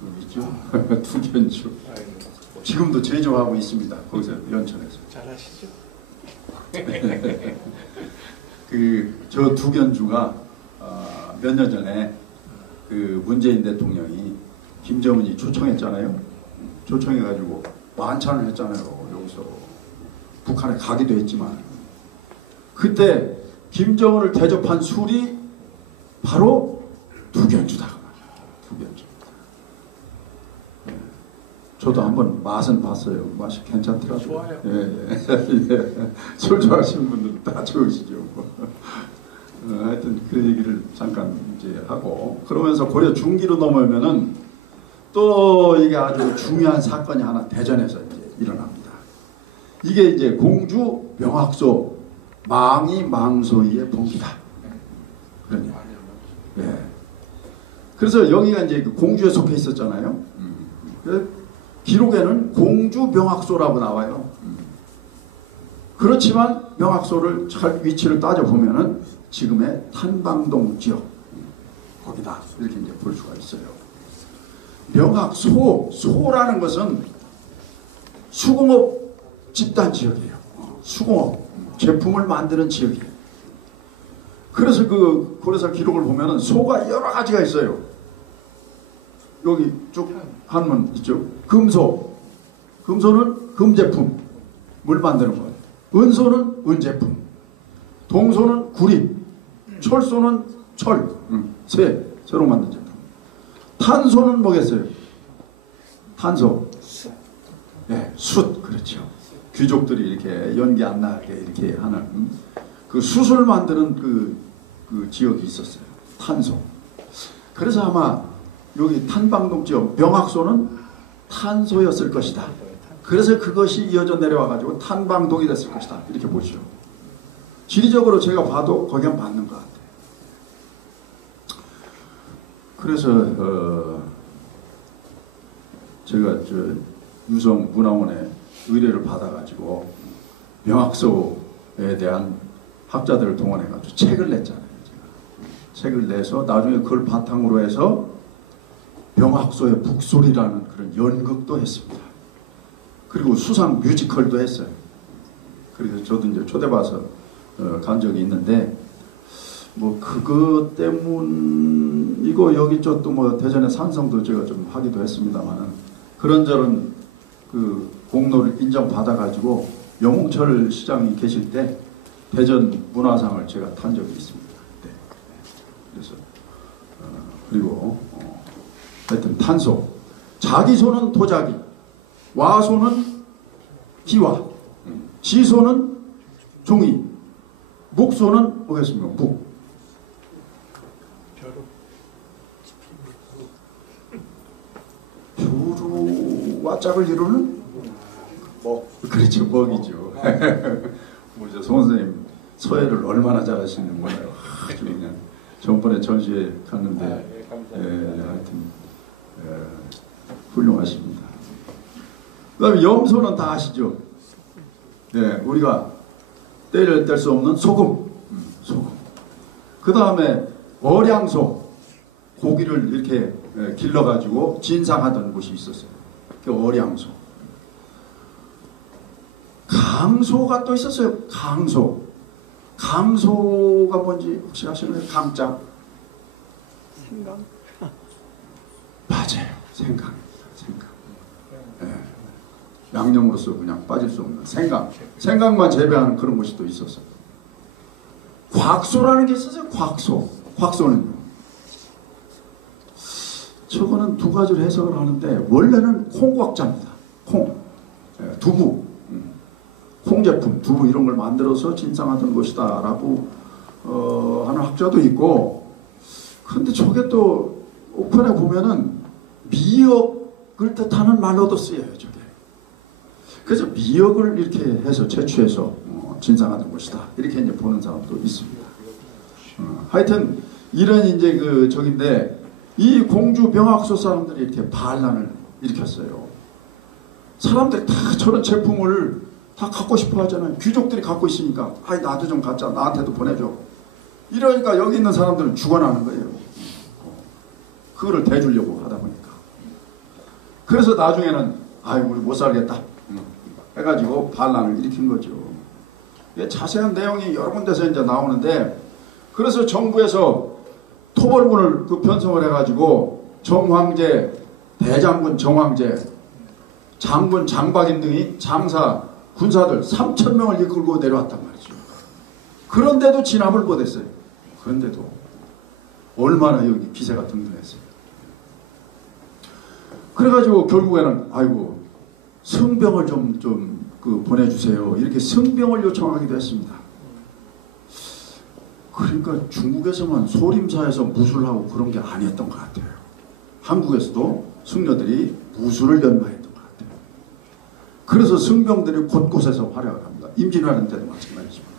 여기 있죠? 두견주. 지금도 제조하고 있습니다. 거기서 연천에서. 잘하시죠? 저 두견주가 몇 년 전에 그 문재인 대통령이 김정은이 초청했잖아요. 초청해가지고 만찬을 했잖아요. 여기서 북한에 가기도 했지만 그때 김정은을 대접한 술이 바로 두견주다. 두견주. 저도 한번 맛은 봤어요. 맛이 괜찮더라고요. 좋아요. 예. 술 좋아하시는 분들 다 좋으시죠. 하여튼 그 얘기를 잠깐 이제 하고 그러면서 고려 중기로 넘어오면은 또 이게 아주 중요한 사건이 하나 대전에서 이제 일어납니다. 이게 이제 공주 명학소 망이 망소이의 봉기다. 그러냐. 예. 그래서 여기가 이제 공주에 속해 있었잖아요. 기록에는 공주 명학소라고 나와요. 그렇지만 명학소를 잘 위치를 따져보면은 지금의 탄방동 지역 거기다 이렇게 이제 볼 수가 있어요. 명학소라는 것은 수공업 집단 지역이에요. 수공업 제품을 만드는 지역이에요. 그래서 그 고려사 기록을 보면은 소가 여러 가지가 있어요. 여기 쭉 한문 있죠. 금소는 금제품 물 만드는 것. 은소는 은제품. 동소는 구리. 철소는 철. 새로 만든 제품. 탄소는 뭐겠어요? 탄소. 네, 숯. 그렇죠. 귀족들이 이렇게 연기 안 나게 이렇게 하는 그 숯을 만드는 그 지역이 있었어요. 탄소. 그래서 아마 여기 탄방동 지역 명학소는 탄소였을 것이다. 그래서 그것이 이어져 내려와가지고 탄방동이 됐을 것이다. 이렇게 보시죠. 지리적으로 제가 봐도 거기가 맞는 것 같아요. 그래서 제가 유성 문화원에 의뢰를 받아가지고 명학소에 대한 학자들을 동원해가지고 책을 냈잖아요. 책을 내서 나중에 그걸 바탕으로 해서 명학소의 북소리라는 그런 연극도 했습니다. 그리고 수상 뮤지컬도 했어요. 그래서 저도 이제 초대받아서 간 적이 있는데 뭐 그것 때문이고 여기 또 뭐 대전의 산성도 제가 좀 하기도 했습니다만은 그런저런 그 공로를 인정받아가지고 영홍철 시장이 계실 때 대전 문화상을 제가 탄 적이 있습니다. 네. 그래서 그리고 하여튼 탄소, 자기소는 도자기, 와소는 기와, 지소는 종이, 묵소는 뭐겠습니까? 묵. 벼루와 짝을 이루는 그렇죠. 먹이죠. 우리 저 송 선생님 서예를 얼마나 잘하시는 거예요. 아주 그냥 전번에 전시회 갔는데 하여튼 훌륭하십니다. 그 다음에 염소는 다 아시죠? 우리가 뗄 수 없는 소금. 소금. 그 다음에 어량소. 고기를 이렇게 길러가지고 진상하던 곳이 있었어요. 그 어량소. 강소가 또 있었어요. 강소. 강소가 뭔지 혹시 아시나요? 강자. 생강. 맞아요. 생강입니다. 생강. 양념으로서 그냥 빠질 수 없는 생강. 생강만 재배하는 그런 곳이 또 있었어요. 곽소라는 게 있었어요. 곽소. 곽소는요. 저거는 두 가지로 해석을 하는데 원래는 콩곽자입니다. 콩. 두부. 콩 제품, 두부 이런 걸 만들어서 진상하던 것이다 라고 하는 학자도 있고, 그런데 저게 또 오편에 보면은 미역을 뜻하는 말로도 쓰여요. 저게. 그래서 미역을 이렇게 해서 채취해서 진상하던 것이다 이렇게 이제 보는 사람도 있습니다. 하여튼 이런 이제 그 저긴데, 이 공주 병학소 사람들이 이렇게 반란을 일으켰어요. 사람들이 다 저런 제품을 다 갖고 싶어 하잖아요. 귀족들이 갖고 있으니까 아이 나도 좀 갖자, 나한테도 보내줘. 이러니까 여기 있는 사람들은 죽어나는 거예요. 그거를 대주려고 하다 보니까. 그래서 나중에는 아이 우리 못 살겠다 해가지고 반란을 일으킨 거죠. 자세한 내용이 여러 군데서 이제 나오는데, 그래서 정부에서 토벌군을 그 편성을 해가지고 정황제, 대장군 정황제, 장군 장박인 등이 장사, 군사들 3,000명을 이끌고 내려왔단 말이죠. 그런데도 진압을 못했어요. 그런데도 얼마나 여기 기세가 등등했어요. 그래가지고 결국에는 아이고 성병을 좀 보내주세요. 이렇게 성병을 요청하기도 했습니다. 그러니까 중국에서만 소림사에서 무술하고 그런 게 아니었던 것 같아요. 한국에서도 승려들이 무술을 연마했던 것 같아요. 그래서 승병들이 곳곳에서 활약을 합니다. 임진왜란 때도 마찬가지지만.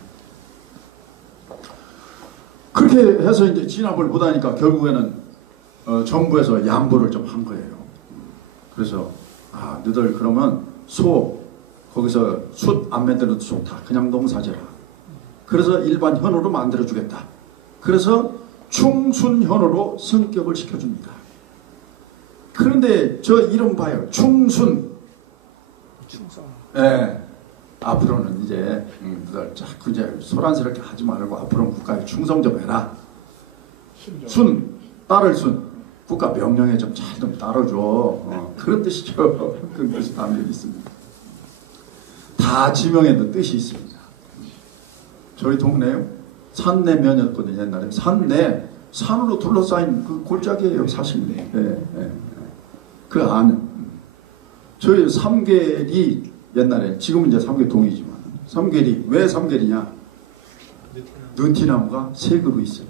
그렇게 해서 이제 진압을 못하니까 결국에는 정부에서 양보를 좀 한 거예요. 그래서 너희들 그러면 거기서 숯 안 만들어도 좋다. 그냥 농사져라. 그래서 일반 현으로 만들어주겠다. 그래서 충순현으로 승격을 시켜줍니다. 그런데 저 이름 봐요. 충순. 앞으로는 이제 너희들 자꾸 이제 소란스럽게 하지 말고 앞으로는 국가에 충성 좀 해라. 순, 따를 순. 국가 명령에 좀 잘 좀 따라줘. 그런 뜻이죠. 그런 뜻이 담겨 있습니다. 다 지명에도 뜻이 있습니다. 저희 동네요. 산내면이었거든요. 옛날에. 산으로 둘러싸인 그 골짜기예요. 사실. 그 안은. 저희 삼계리 옛날에, 지금은 이제 삼계동이지만, 삼계리. 왜 삼계리냐? 느티나무가 세 그루 있어요.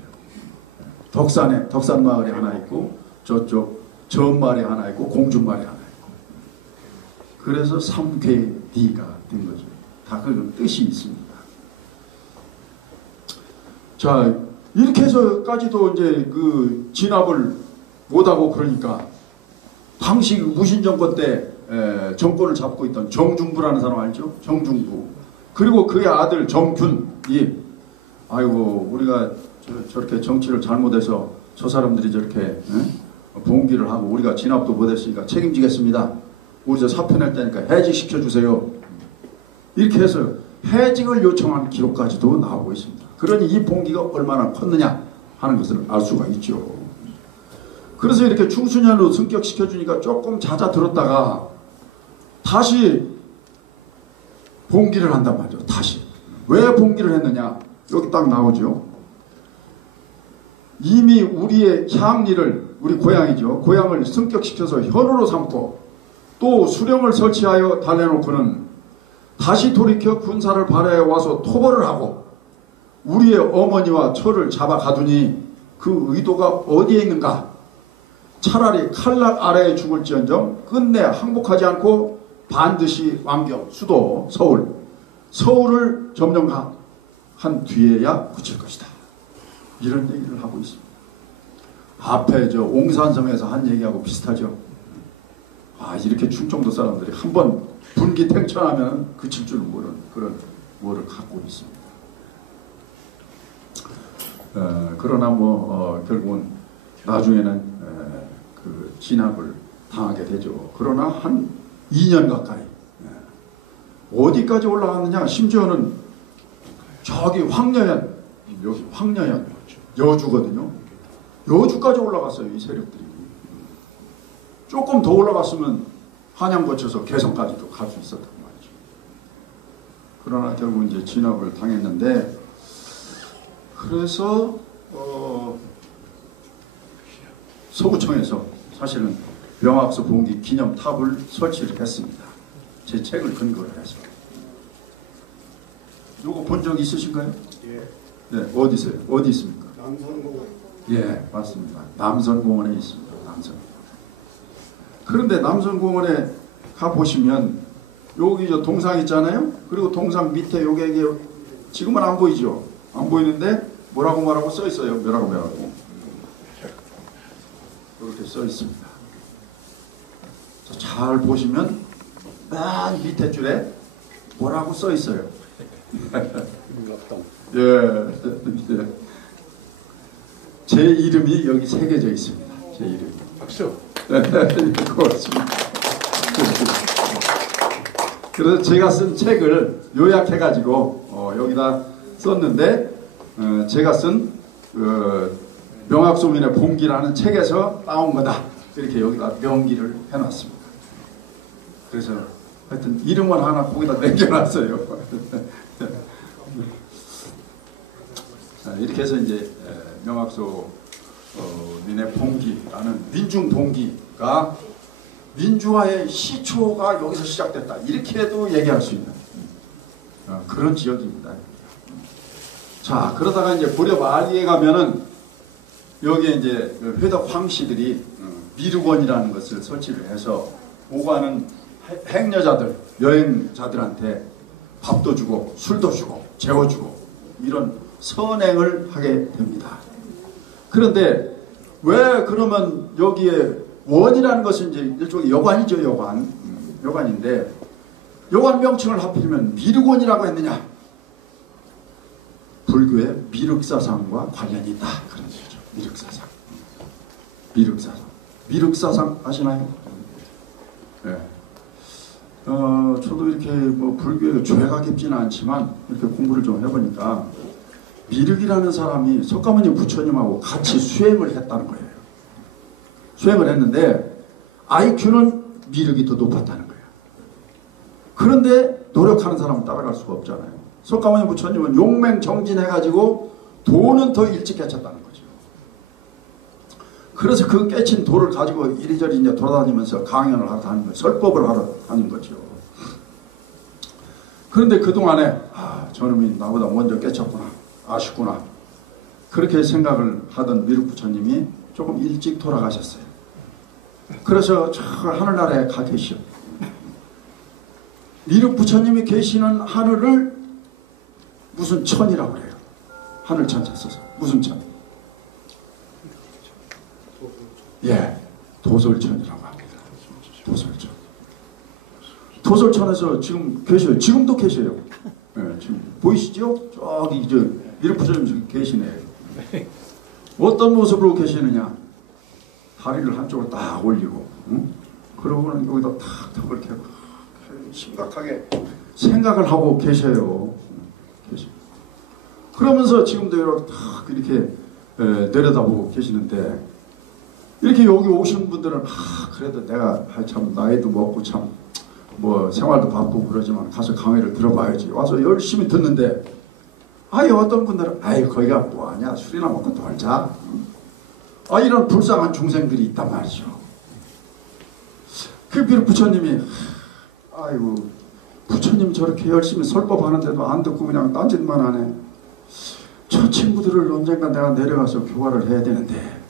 덕산 마을에 하나 있고, 저쪽 전마을에 하나 있고, 공주마을에 하나 있고. 그래서 삼계리가 된 거죠. 다 그런 뜻이 있습니다. 자, 이렇게 해서까지도 이제 그 진압을 못하고, 그러니까 당시 무신정권 때 정권을 잡고 있던 정중부라는 사람 알죠? 정중부. 그리고 그의 아들 정균이 아이고 우리가 저렇게 정치를 잘못해서 저 사람들이 저렇게 봉기를 하고 우리가 진압도 못했으니까 책임지겠습니다. 우리 저 사표 낼 테니까 해직시켜주세요. 이렇게 해서 해직을 요청한 기록까지도 나오고 있습니다. 그러니 이 봉기가 얼마나 컸느냐 하는 것을 알 수가 있죠. 그래서 이렇게 충순현으로 승격시켜주니까 조금 잦아들었다가 다시 봉기를 한단 말이죠. 다시. 왜 봉기를 했느냐? 여기 딱 나오죠. 이미 우리의 향리를, 우리 고향이죠. 고향을 승격시켜서 현으로 삼고 또 수령을 설치하여 달래놓고는 다시 돌이켜 군사를 발해에 와서 토벌을 하고 우리의 어머니와 저를 잡아 가두니 그 의도가 어디에 있는가? 차라리 칼날 아래에 죽을지언정 끝내 항복하지 않고 반드시 왕경, 수도, 서울을 점령한 뒤에야 그칠 것이다. 이런 얘기를 하고 있습니다. 앞에 저 옹산성에서 한 얘기하고 비슷하죠. 이렇게 충청도 사람들이 한번 분기탱천하면 그칠 줄 모르는 그런 뭐를 갖고 있습니다. 그러나 결국은 나중에는 그 진압을 당하게 되죠. 그러나 한 2년 가까이 어디까지 올라갔느냐? 심지어는 저기 황려현, 여기 황려현 여주거든요. 여주까지 올라갔어요. 이 세력들이. 조금 더 올라갔으면 한양 거쳐서 개성까지도 갈 수 있었단 말이죠. 그러나 결국 이제 진압을 당했는데, 그래서 서구청에서 사실은 명학서 봉기 기념탑을 설치를 했습니다. 제 책을 근거로 해서. 요거 본 적 있으신가요? 예. 네, 어디세요? 어디 있습니까? 남선공원. 예, 맞습니다. 남선공원에 있습니다. 남선공원. 그런데 남선공원에 가 보시면 여기 저 동상 있잖아요. 그리고 동상 밑에 이게 지금은 안 보이죠. 안 보이는데 뭐라고 써 있어요. 뭐라고 이렇게 써 있습니다. 잘 보시면 맨 밑에 줄에 뭐라고 써 있어요. 예. 제 이름이 여기 새겨져 있습니다. 제 이름이. 박수. 고맙습니다. 그래서 제가 쓴 책을 요약해가지고 여기다 썼는데, 제가 쓴 명학소민의 봉기라는 책에서 따온 거다. 이렇게 여기다 명기를 해놨습니다. 그래서 하여튼 이름을 하나 거기다 남겨놨어요. 이렇게 해서 이제 명학소민의 봉기라는 민중 봉기가 민주화의 시초가 여기서 시작됐다. 이렇게도 얘기할 수 있는 그런 지역입니다. 자, 그러다가 이제 고려 말기에 가면은 여기에 이제 회덕 황씨들이 미륵원이라는 것을 설치를 해서 오가는 행여자들, 여행자들한테 밥도 주고 술도 주고 재워주고 이런 선행을 하게 됩니다. 그런데 왜 그러면 여기에 원이라는 것은 이제 일종의 여관이죠. 여관인데 여관 명칭을 하필이면 미륵원이라고 했느냐? 불교의 미륵사상과 관련이 있다. 그런 거죠. 미륵사상 아시나요? 네. 저도 이렇게 불교에 죄가 깊지는 않지만 이렇게 공부를 좀 해보니까 미륵이라는 사람이 석가모니 부처님하고 같이 수행을 했다는 거예요. 수행을 했는데 IQ는 미륵이 더 높았다는 거예요. 그런데 노력하는 사람은 따라갈 수가 없잖아요. 석가모니 부처님은 용맹정진해가지고 도는 더 일찍 깨쳤다는 거죠. 그래서 그 깨친 도를 가지고 이리저리 이제 돌아다니면서 강연을 하러 다니는 거예요. 설법을 하러 다닌 거죠. 그런데 그동안에 저놈이 나보다 먼저 깨쳤구나. 아쉽구나. 그렇게 생각을 하던 미륵 부처님이 조금 일찍 돌아가셨어요. 그래서 저 하늘나라에 가 계시오. 미륵 부처님이 계시는 하늘을 무슨 천이라고 그래요. 하늘천자 써서. 무슨 천? 예, 도솔천이라고 합니다. 도솔천. 도솔천에서 지금 계셔요. 지금도 계셔요. 예, 지금 보이시죠? 저기 미륵 부처님 지금 계시네요. 어떤 모습으로 계시느냐? 다리를 한쪽으로 딱 올리고, 그러고는 여기다 탁 이렇게 심각하게 생각을 하고 계셔요. 그러면서 지금도 이렇게 내려다보고 계시는데, 이렇게 여기 오시는 분들은 그래도 내가 참 나이도 먹고 참 생활도 바쁘고 그러지만 가서 강의를 들어봐야지. 와서 열심히 듣는데, 어떤 분들은 거기가 뭐하냐, 술이나 먹고 놀자. 이런 불쌍한 중생들이 있단 말이죠. 그 미륵 부처님이 부처님 저렇게 열심히 설법하는데도 안 듣고 그냥 딴짓만 하네. 저 친구들을 언젠가 내가 내려가서 교화를 해야 되는데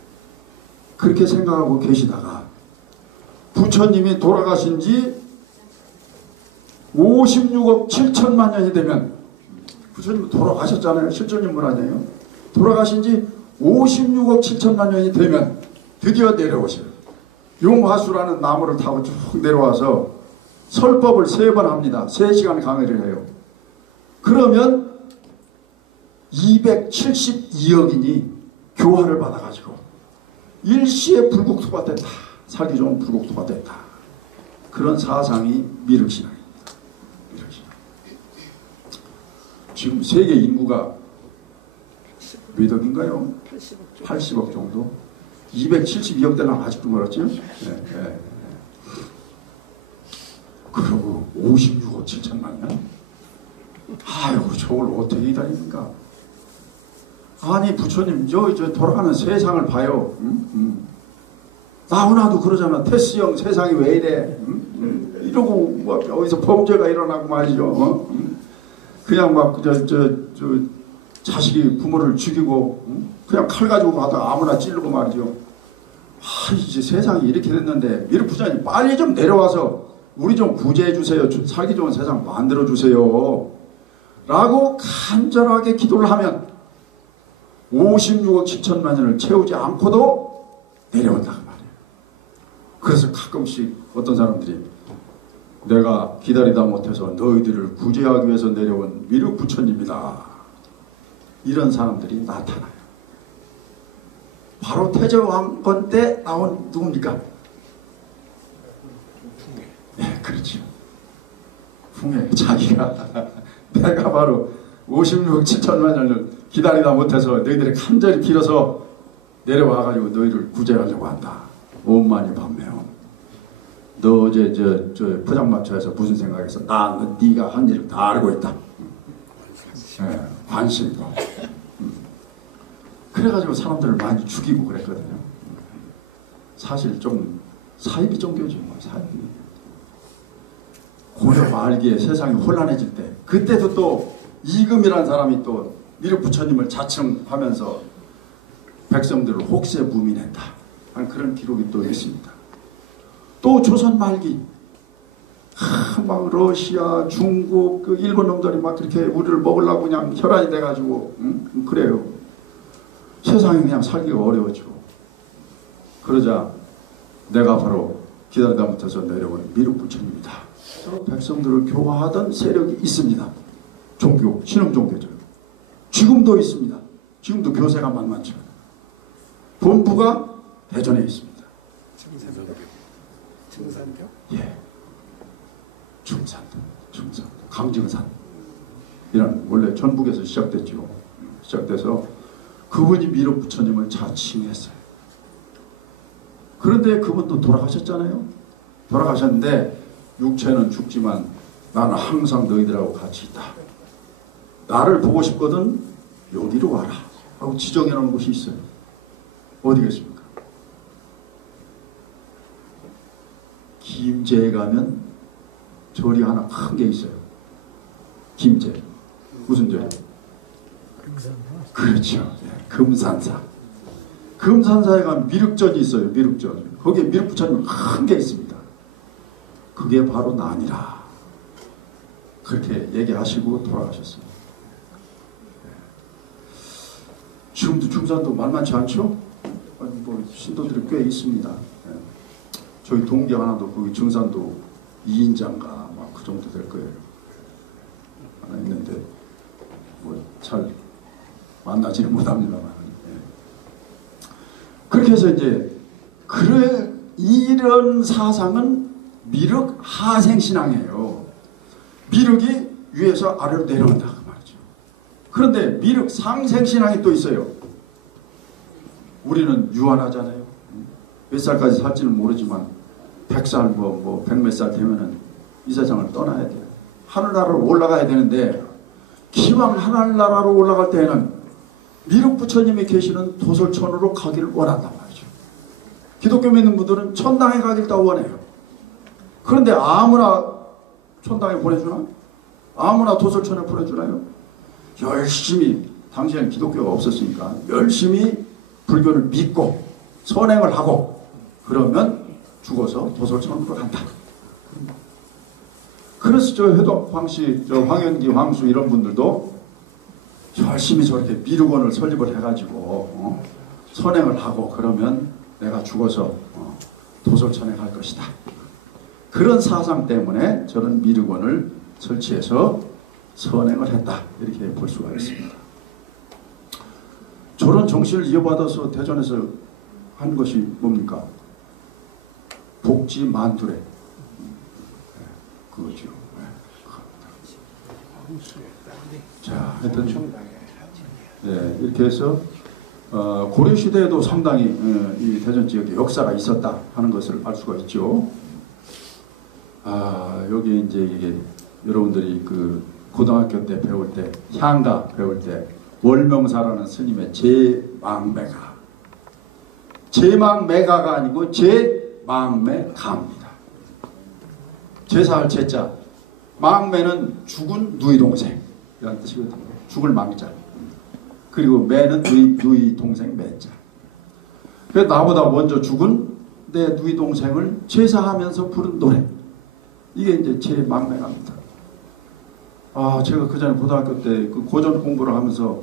그렇게 생각하고 계시다가 부처님이 돌아가신 지 56억 7천만 년이 되면, 부처님 돌아가셨잖아요. 실존인물 아니에요. 돌아가신 지 56억 7천만 년이 되면 드디어 내려오셔요. 용화수라는 나무를 타고 쭉 내려와서 설법을 3번 합니다. 3시간 강의를 해요. 그러면 272억인이 교화를 받아가지고 일시에 불국토가 됐다. 살기 좋은 불국토가 됐다. 그런 사상이 미륵신앙입니다. 미륵신앙. 지금 세계 인구가 몇 억인가요? 80억 정도? 272억 되나 아직도 멀었죠? 네, 네. 그리고 56억 7천만 년? 아이고 저걸 어떻게 기다립니까? 아니 부처님 저 돌아가는 세상을 봐요. 나훈아도 그러잖아. 테스형 세상이 왜 이래? 이러고 뭐 어디서 범죄가 일어나고 말이죠. 그냥 막 자식이 부모를 죽이고 그냥 칼 가지고 가다가 아무나 찌르고 말이죠. 아 이제 세상이 이렇게 됐는데 미륵 부처님 빨리 좀 내려와서 우리 좀 구제해 주세요. 살기 좋은 세상 만들어 주세요. 라고 간절하게 기도를 하면 56억 7천만 년을 채우지 않고도 내려온다고 말이에요. 그래서 가끔씩 어떤 사람들이 내가 기다리다 못해서 너희들을 구제하기 위해서 내려온 미륵 부처님이다. 이런 사람들이 나타나요. 바로 태조왕건 때 나온 누굽니까? 네, 그렇죠. 풍해 자기가 내가 바로 56억 7천만 년을 기다리다 못해서 너희들이 간절히 빌어서 내려와가지고 너희를 구제하려고 한다. 오만이 반매요. 너 어제 저 포장마차에서 무슨 생각했어? 네가 한 일을 다 알고 있다. 네, 관심도. 그래가지고 사람들을 많이 죽이고 그랬거든요. 사실 좀 사이비 종교죠. 사이비. 고려 말기에 세상이 혼란해질 때 그때도 또 이금이라는 사람이 또 미륵 부처님을 자청하면서 백성들을 혹세 무민했다. 그런 기록이 또 있습니다. 또 조선 말기 막 러시아, 중국, 그 일본 놈들이 막 그렇게 우리를 먹으려고 그냥 혈안이 돼가지고 그래요. 세상이 그냥 살기가 어려워지고 그러자 내가 바로 기다리다 못해서 내려온 미륵 부처님이다. 백성들을 교화하던 세력이 있습니다. 종교, 신흥 종교죠. 지금도 있습니다. 지금도 교세가 만만치 않아요. 본부가 대전에 있습니다. 증산교? 예. 충산도, 강증산. 이런 원래 전북에서 시작됐죠. 시작돼서 그분이 미륵 부처님을 자칭했어요. 그런데 그분도 돌아가셨잖아요. 돌아가셨는데 육체는 죽지만 나는 항상 너희들하고 같이 있다. 나를 보고 싶거든 여기로 와라 하고 지정해 놓은 곳이 있어요. 어디겠습니까? 김제에 가면 절이 하나 큰 게 있어요. 김제. 무슨 절? 그렇죠. 네, 금산사. 금산사에 가면 미륵전이 있어요. 미륵전. 거기에 미륵 부처님 큰 게 있습니다. 그게 바로 나니라. 그렇게 얘기하시고 돌아가셨어요. 지금도 중산도 만만치 않죠? 뭐 신도들이 꽤 있습니다. 저희 동계 하나도 거기 중산도 2인자인가 막 그 정도 될 거예요. 하나 있는데 뭐 잘 만나지는 못합니다만. 그렇게 해서 이제 이런 사상은 미륵 하생신앙이에요. 미륵이 위에서 아래로 내려온다 그 말이죠. 그런데 미륵 상생신앙이 또 있어요. 우리는 유한하잖아요. 몇 살까지 살지는 모르지만 100살 뭐 100몇 살 되면은 이 세상을 떠나야 돼요. 하늘나라로 올라가야 되는데 기왕 하늘나라로 올라갈 때에는 미륵 부처님이 계시는 도솔천으로 가기를 원한단 말이죠. 기독교 믿는 분들은 천당에 가길 다 원해요. 그런데 아무나 천당에 보내주나? 아무나 도솔천에 보내주나요? 열심히 당시에는 기독교가 없었으니까 열심히 불교를 믿고 선행을 하고 그러면 죽어서 도솔천으로 간다. 그래서 저 회덕 황씨, 저 황현기, 황수 이런 분들도 열심히 저렇게 미륵원을 설립을 해가지고 선행을 하고 그러면 내가 죽어서 도솔천에 갈 것이다. 그런 사상 때문에 저는 미륵원을 설치해서 선행을 했다. 이렇게 볼 수가 있습니다. 저런 정신을 이어받아서 대전에서 한 것이 뭡니까? 복지 만두래. 그거죠. 자, 하여튼 이렇게 해서 고려 시대에도 상당히 이 대전 지역에 역사가 있었다 하는 것을 알 수가 있죠. 여기 이제 이게 여러분들이 그 고등학교 때 배울 때 향가 배울 때 월명사라는 스님의 제망매가가 아니고 제망매가입니다. 제사할 제자, 망매는 죽은 누이 동생 이런 뜻이거든요. 죽을 망자. 그리고 매는 누이 동생 매자. 그래서 나보다 먼저 죽은 내 누이 동생을 제사하면서 부른 노래. 이게 이제 제망매가입니다. 제가 그 전에 고등학교 때 그 고전 공부를 하면서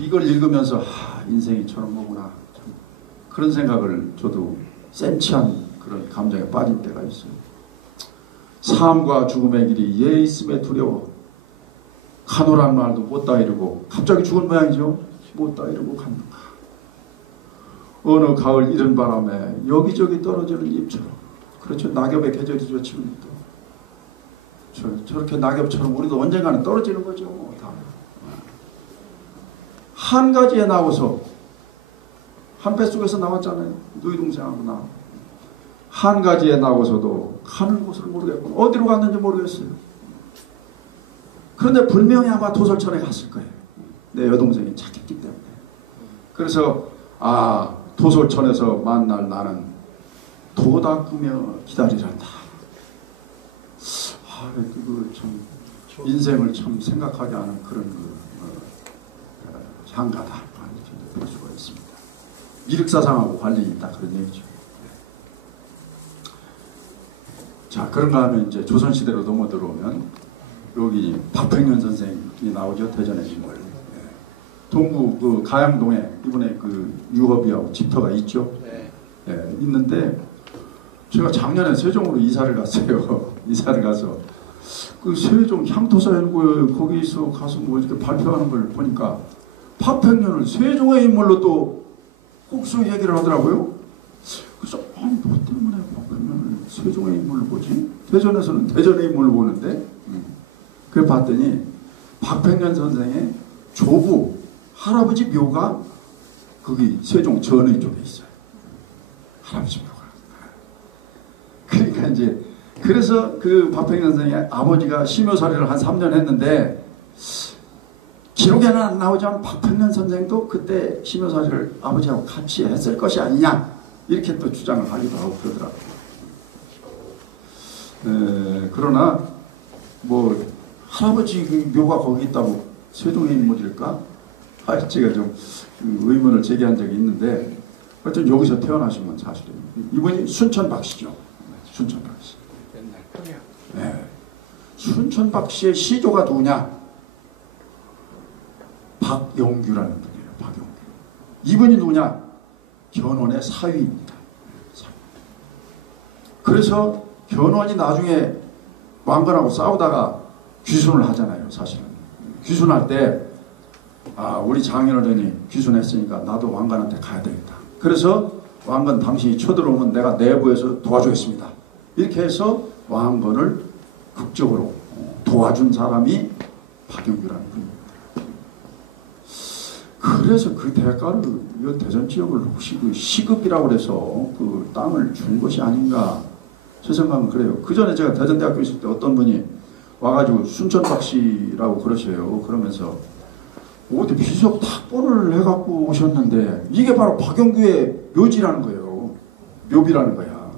이걸 읽으면서 인생이 저런 거구나. 그런 생각을 저도 센치한 그런 감정에 빠진 때가 있어요. 삶과 죽음의 길이 예 있음에 두려워. 가노란 말도 못다 이루고 갑자기 죽은 모양이죠. 못다 이루고 갔는가. 어느 가을 이른 바람에 여기저기 떨어지는 잎처럼. 그렇죠. 낙엽의 계절이죠. 지금도. 저렇게 낙엽처럼 우리도 언젠가는 떨어지는 거죠. 다. 한 가지에 나와서 한 뱃속에서 나왔잖아요. 누이 동생하고 나. 한 가지에 나와서도 가는 곳을 모르겠고 어디로 갔는지 모르겠어요. 그런데 분명히 아마 도솔천에 갔을 거예요. 내 여동생이 착했기 때문에. 그래서 도솔천에서 만날 나는 도 닦으며 기다리란다. 그거 참 인생을 참 생각하게 하는 그런 향가다 이렇게 볼 수가 있습니다. 미륵사상하고 관련이 있다 그런 얘기죠. 자, 그런가 하면 이제 조선시대로 넘어 들어오면 여기 박팽년 선생이 나오죠. 대전의 인물. 동구 그 가양동에 이분의 그 유업이하고 집터가 있죠. 있는데 제가 작년에 세종으로 이사를 갔어요. 이사를 가서 그 세종 향토사연구회 거기서 가서 뭐 이렇게 발표하는 걸 보니까 박팽년을 세종의 인물로 또 꼭수 얘기를 하더라고요. 그래서 뭐 때문에 박팽년을 세종의 인물로 보지? 대전에서는 대전의 인물로 보는데 그래 봤더니 박팽년 선생의 조부 할아버지 묘가 거기 세종 전의 쪽에 있어요. 할아버지 묘가. 그러니까 이제 그래서 그 박팽년 선생의 아버지가 심효살이를 한 3년 했는데 기록에는 안 나오지만 박팽년 선생도 그때 심효살이를 아버지하고 같이 했을 것이 아니냐 이렇게 또 주장을 하기도 하고 그러더라고요. 그러나 뭐 할아버지 그 묘가 거기 있다고 세종의 인물일까? 제가 좀 의문을 제기한 적이 있는데 하여튼 여기서 태어나신 건 사실이에요. 이분이 순천박씨죠. 순천박씨. 네. 순천박씨의 시조가 누구냐? 박영규라는 분이에요. 박영규. 이분이 누구냐? 견훤의 사위입니다. 그래서 견훤이 나중에 왕건하고 싸우다가 귀순을 하잖아요. 사실은. 귀순할 때 우리 장인어른이 귀순했으니까 나도 왕건한테 가야 되겠다. 그래서 왕건 당신이 쳐들어오면 내가 내부에서 도와주겠습니다. 이렇게 해서 왕건을 극적으로 도와준 사람이 박영규라는 분입니다. 그래서 그 대가를 이 대전 지역을 혹시 그 시급이라고 해서 그 땅을 준 것이 아닌가 제 생각은 그래요. 그 전에 제가 대전대학교 있을 때 어떤 분이 와가지고 순천박씨라고 그러셔요. 그러면서 어디 비석 탁본을 해갖고 오셨는데 이게 바로 박영규의 묘지라는 거예요. 묘비라는 거야.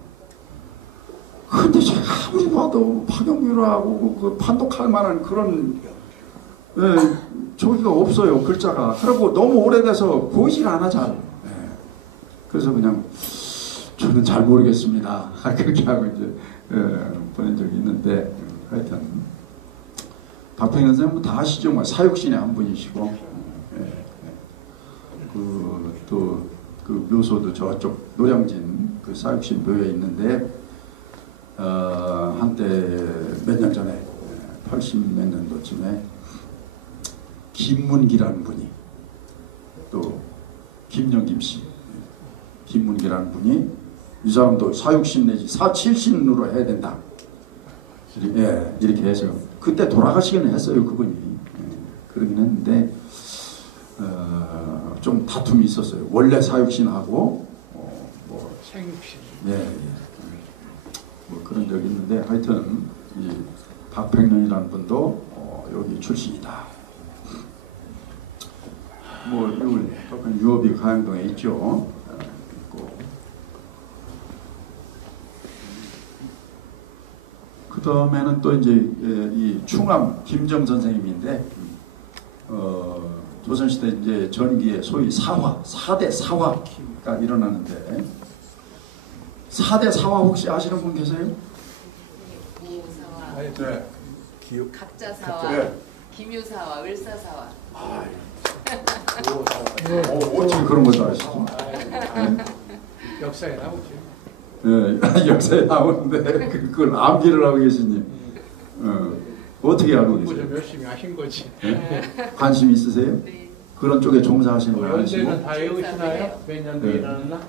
근데 제가 아무리 봐도 박영규라고 그 판독할 만한 그런 저기가 없어요, 글자가. 그리고 너무 오래돼서 보이질 않아 잘. 예. 그래서 그냥 저는 잘 모르겠습니다. 그렇게 하고 이제 보낸 적이 있는데, 하여튼 박평현 선생님은 다 아시죠? 뭐 사육신의 한 분이시고, 그 묘소도 저쪽 노량진 그 사육신 묘에 있는데, 한때 몇 년 전에 80 몇 년도쯤에 김문기라는 분이, 또 김영김 씨, 김문기라는 분이 이 사람도 사육신 내지 사칠신으로 해야 된다. 이렇게 해서 그때 돌아가시기는 했어요, 그분이. 그러긴 했는데 좀 다툼이 있었어요. 원래 사육신하고 생육신. 뭐 그런 적이 있는데, 하여튼 이 박평년이라는 분도 여기 출신이다. 뭐 유업이 가양동에 있죠. 그 다음에는 또 이제 이 충암 김정 선생님인데, 조선시대 이제 전기에 소위 사화, 4대 사화가 일어나는데, 4대 사화 혹시 아시는 분 계세요? 무사화, 네. 각자사화, 네. 기묘사화, 을사사화. 어떻게 그런 것도 아시죠? 역사에 나오죠. 네, 역사에 나오는데 그걸 암기를 하고 계시니 어떻게 알고 공부 계세요? 좀 열심히 하신 거지. 네? 관심 있으세요? 네. 그런 쪽에 종사하시는 분 아니시고? 연대는 다 외우시나요? 몇 년도 네. 일어났나?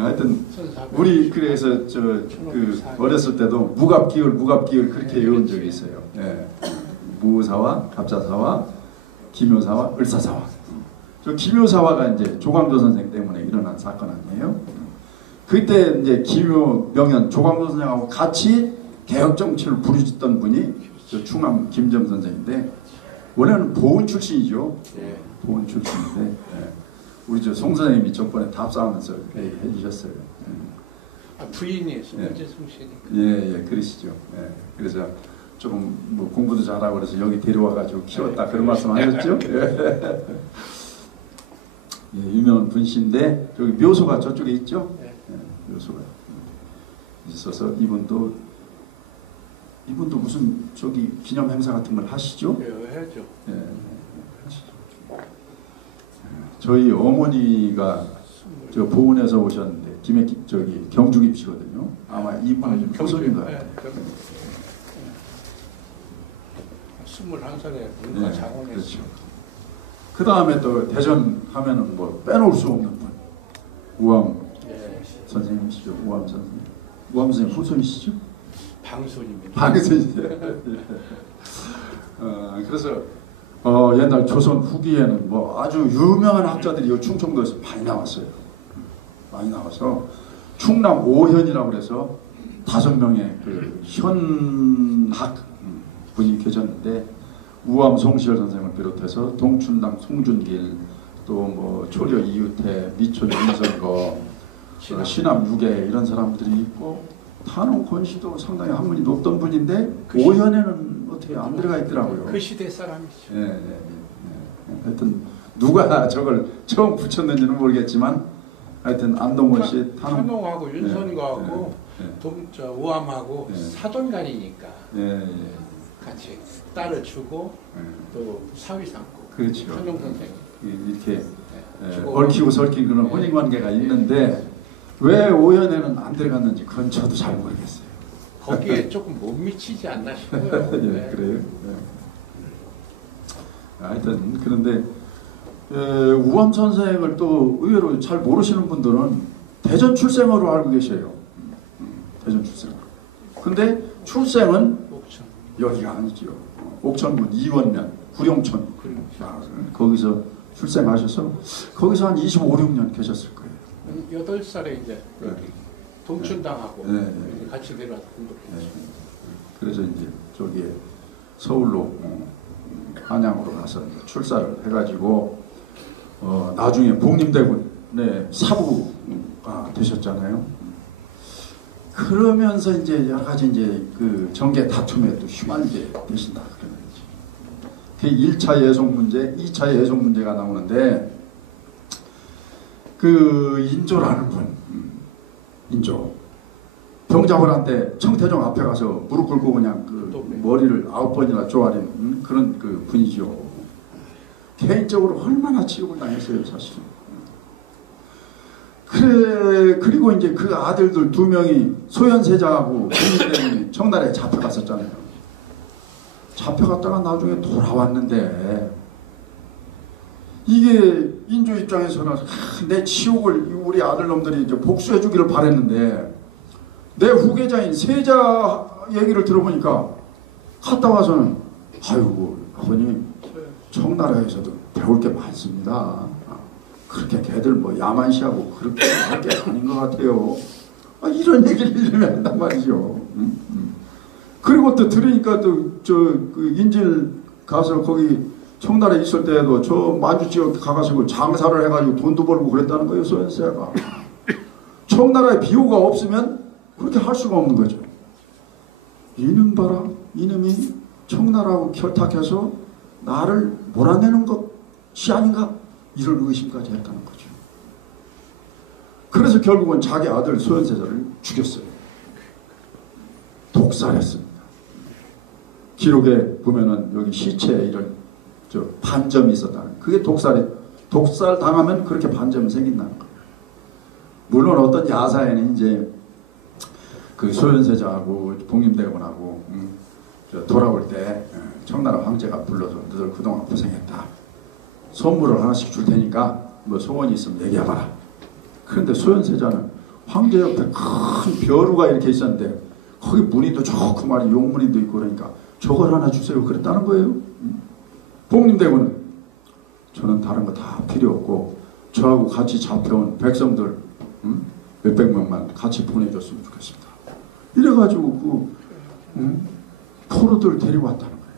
하여튼 1400. 우리 그래서 그 어렸을 때도 무갑기울 그렇게 외운 적이 있어요. 무사와 갑자사와 기묘사와 을사사와. 저 기묘사화가 이제 조광조 선생 때문에 일어난 사건 아니에요? 그때 이제 기묘 명현 조광조 선생하고 같이 개혁 정치를 부르짖던 분이 저 충암 김정 선생인데, 원래는 보훈 출신이죠. 보훈 출신인데, 우리 저 송 선생님이 저번에 답사하면서 해주셨어요. 부인이 손재승 씨니까. 예, 그러시죠. 그래서 조금 뭐 공부도 잘하고 그래서 여기 데려와가지고 키웠다 그런 말씀하셨죠. 유명한 분이신데 여기 묘소가 저쪽에 있죠. 묘소가 있어서 이분도 무슨 저기 기념 행사 같은 걸 하시죠? 해야죠. 저희 어머니가 저 보은에서 오셨는데 저기 경주 김씨거든요. 아마 이분 교수님 같아요. 21살에 문화 장원했어요. 그렇죠. 그 다음에 또 대전 하면은 뭐 빼놓을 수 없는 분, 우암 선생님이시죠. 우암 선생님. 우암 선생님 후손이시죠? 방손입니다. 방손이죠. 그래서 옛날 조선 후기에는 뭐 아주 유명한 학자들이 이 충청도에서 많이 나왔어요. 많이 나와서 충남 오현이라고 그래서 5명의 그 현학 분이 계셨는데, 우암 송시열 선생을 비롯해서 동춘당 송준길, 또 뭐 초려 이유태, 미촌 윤선거, 신암 유계 이런 사람들이 있고, 탄원 권씨도 상당히 학문이 높던 분인데 오현에는 어떻게 안 들어가 있더라고요. 그 시대 사람이죠. 하여튼 누가 저걸 처음 붙였는지는 모르겠지만, 하여튼 안동원 씨 탄원하고 윤선거하고 우암하고 사돈간이니까 같이 딸을 주고 또 사위 삼고. 그렇죠. 한용 선생 이렇게 얽히고 설킨 그런 혼인 관계가 있는데 왜 오현에는 안 들어갔는지 그건 저도 잘 모르겠어요. 거기에 조금 못 미치지 않나 싶어요. 그래요. 하여튼 그런데 우암 선생을 또 의외로 잘 모르시는 분들은 대전 출생으로 알고 계셔요. 대전 출생으로. 근데 출생은 옥천. 여기가 아니죠. 옥천군 이원면 구룡천. 거기서 출생하셔서 거기서 한 25, 6년 계셨을 거예요. 8살에 이제 동춘당하고 같이 내려와서 공부했죠. 그래서 이제 저기에 서울로 한양으로 가서 출사를 해가지고 나중에 복림대군의 사부가 되셨잖아요. 그러면서 이제 여러 가지 이제 그 정계 다툼에 또 휘말리게 되신다 그런 거지. 그 1차 예속 문제, 2차 예속 문제가 나오는데 그 인조라는 분, 인조 병자호란때 청태종 앞에 가서 무릎 꿇고 그냥 그 머리를 9번이나 조아린 그런 그 분이죠. 개인적으로 얼마나 치욕을 당했어요, 사실은. 그래, 그리고 이제 그 아들들 2명이 소현세자하고 국민대군이 청나라에 잡혀갔었잖아요. 잡혀갔다가 나중에 돌아왔는데 이게 인조 입장에서는 내 치욕을 우리 아들놈들이 이제 복수해 주기를 바랬는데 내 후계자인 세자 얘기를 들어보니까 갔다 와서는 아이고 아버님 청나라에서도 배울 게 많습니다. 그렇게 걔들 뭐 야만시하고 그렇게 할 게 아닌 것 같아요. 이런 얘기를 이러면 한단 말이죠. 그리고 또 들으니까 또 그 인질 가서 거기 청나라에 있을 때에도 저 만주 지역 가가지고 장사를 해가지고 돈도 벌고 그랬다는 거예요, 소현세가. 청나라에 비호가 없으면 그렇게 할 수가 없는 거죠. 이놈 봐라, 이놈이 청나라하고 결탁해서 나를 몰아내는 것이 아닌가? 이런 의심까지 했다는 거죠. 그래서 결국은 자기 아들 소현세자를 죽였어요. 독살했습니다. 기록에 보면은 여기 시체에 이런 반점이 있었다는, 그게 독살 당하면 그렇게 반점이 생긴다는 거예요. 물론 어떤 야사에는 이제 그 소현세자하고 복림대군하고 돌아올 때 청나라 황제가 불러서 너들 그동안 고생했다. 선물을 하나씩 줄 테니까 뭐 소원이 있으면 얘기해봐라. 그런데 소현세자는 황제 옆에 큰 벼루가 이렇게 있었는데 거기 무늬도 좋고 말이 용무늬도 있고 그러니까 저걸 하나 주세요 그랬다는 거예요. 복림대군은 저는 다른 거 다 필요 없고 저하고 같이 잡혀온 백성들 몇백 명만 같이 보내줬으면 좋겠습니다. 이래가지고 포로들 데리고 왔다는 거예요.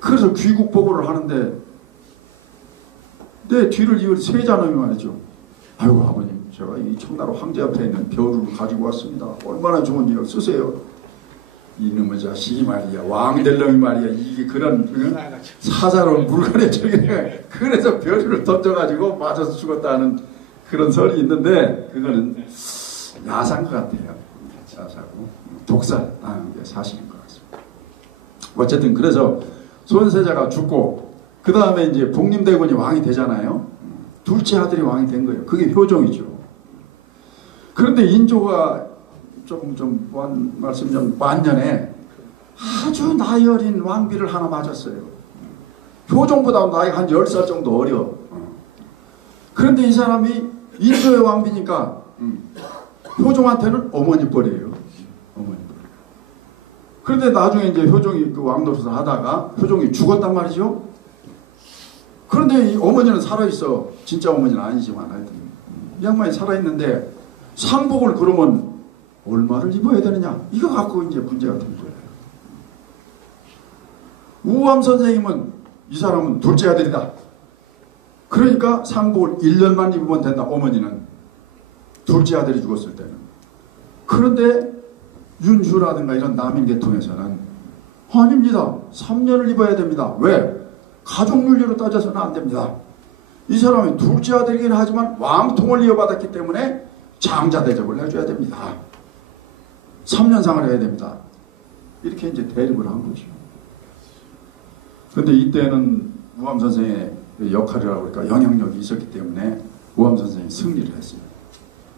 그래서 귀국 보고를 하는데 내 뒤를 이은 세자놈이 말이죠. 아이고 아버님 제가 이 청나라 황제 옆에 있는 벼루를 가지고 왔습니다. 얼마나 좋은 일 쓰세요. 이놈의 자식이 말이야. 왕델령이 말이야. 이게 그런 사사로운 물건에 저게 그래서 벼루를 던져가지고 맞아서 죽었다는 그런 설이 있는데 그거는 야사인 것 같아요. 야사고 독살 당한 게 사실인 것 같습니다. 어쨌든 그래서 소현세자가 죽고 그 다음에 이제 복림대군이 왕이 되잖아요. 둘째 아들이 왕이 된 거예요. 그게 효종이죠. 그런데 인조가 조금 좀 말씀 좀 만년에 아주 나이 어린 왕비를 하나 맞았어요. 효종보다 나이 한 10살 정도 어려. 그런데 이 사람이 인조의 왕비니까 효종한테는 어머니 뻘이에요. 어머니 뻘. 그런데 나중에 이제 효종이 그 왕노릇을 하다가 효종이 죽었단 말이죠. 그런데 이 어머니는 살아있어. 진짜 어머니는 아니지만 하여튼 이 양반이 살아있는데 상복을 그러면 얼마를 입어야 되느냐 이거 갖고 이제 문제가 된 거예요. 우암 선생님은 이 사람은 둘째 아들이다. 그러니까 상복을 1년만 입으면 된다. 어머니는 둘째 아들이 죽었을 때는. 그런데 윤주라든가 이런 남인계통에서는 아닙니다. 3년을 입어야 됩니다. 왜? 가족윤리로 따져서는 안 됩니다. 이 사람이 둘째 아들이긴 하지만 왕통을 이어받았기 때문에 장자 대접을 해줘야 됩니다. 3년상을 해야 됩니다. 이렇게 이제 대립을 한 거죠. 그런데 이때는 우암 선생의 역할이라고 그러니까 영향력이 있었기 때문에 우암 선생이 승리를 했어요.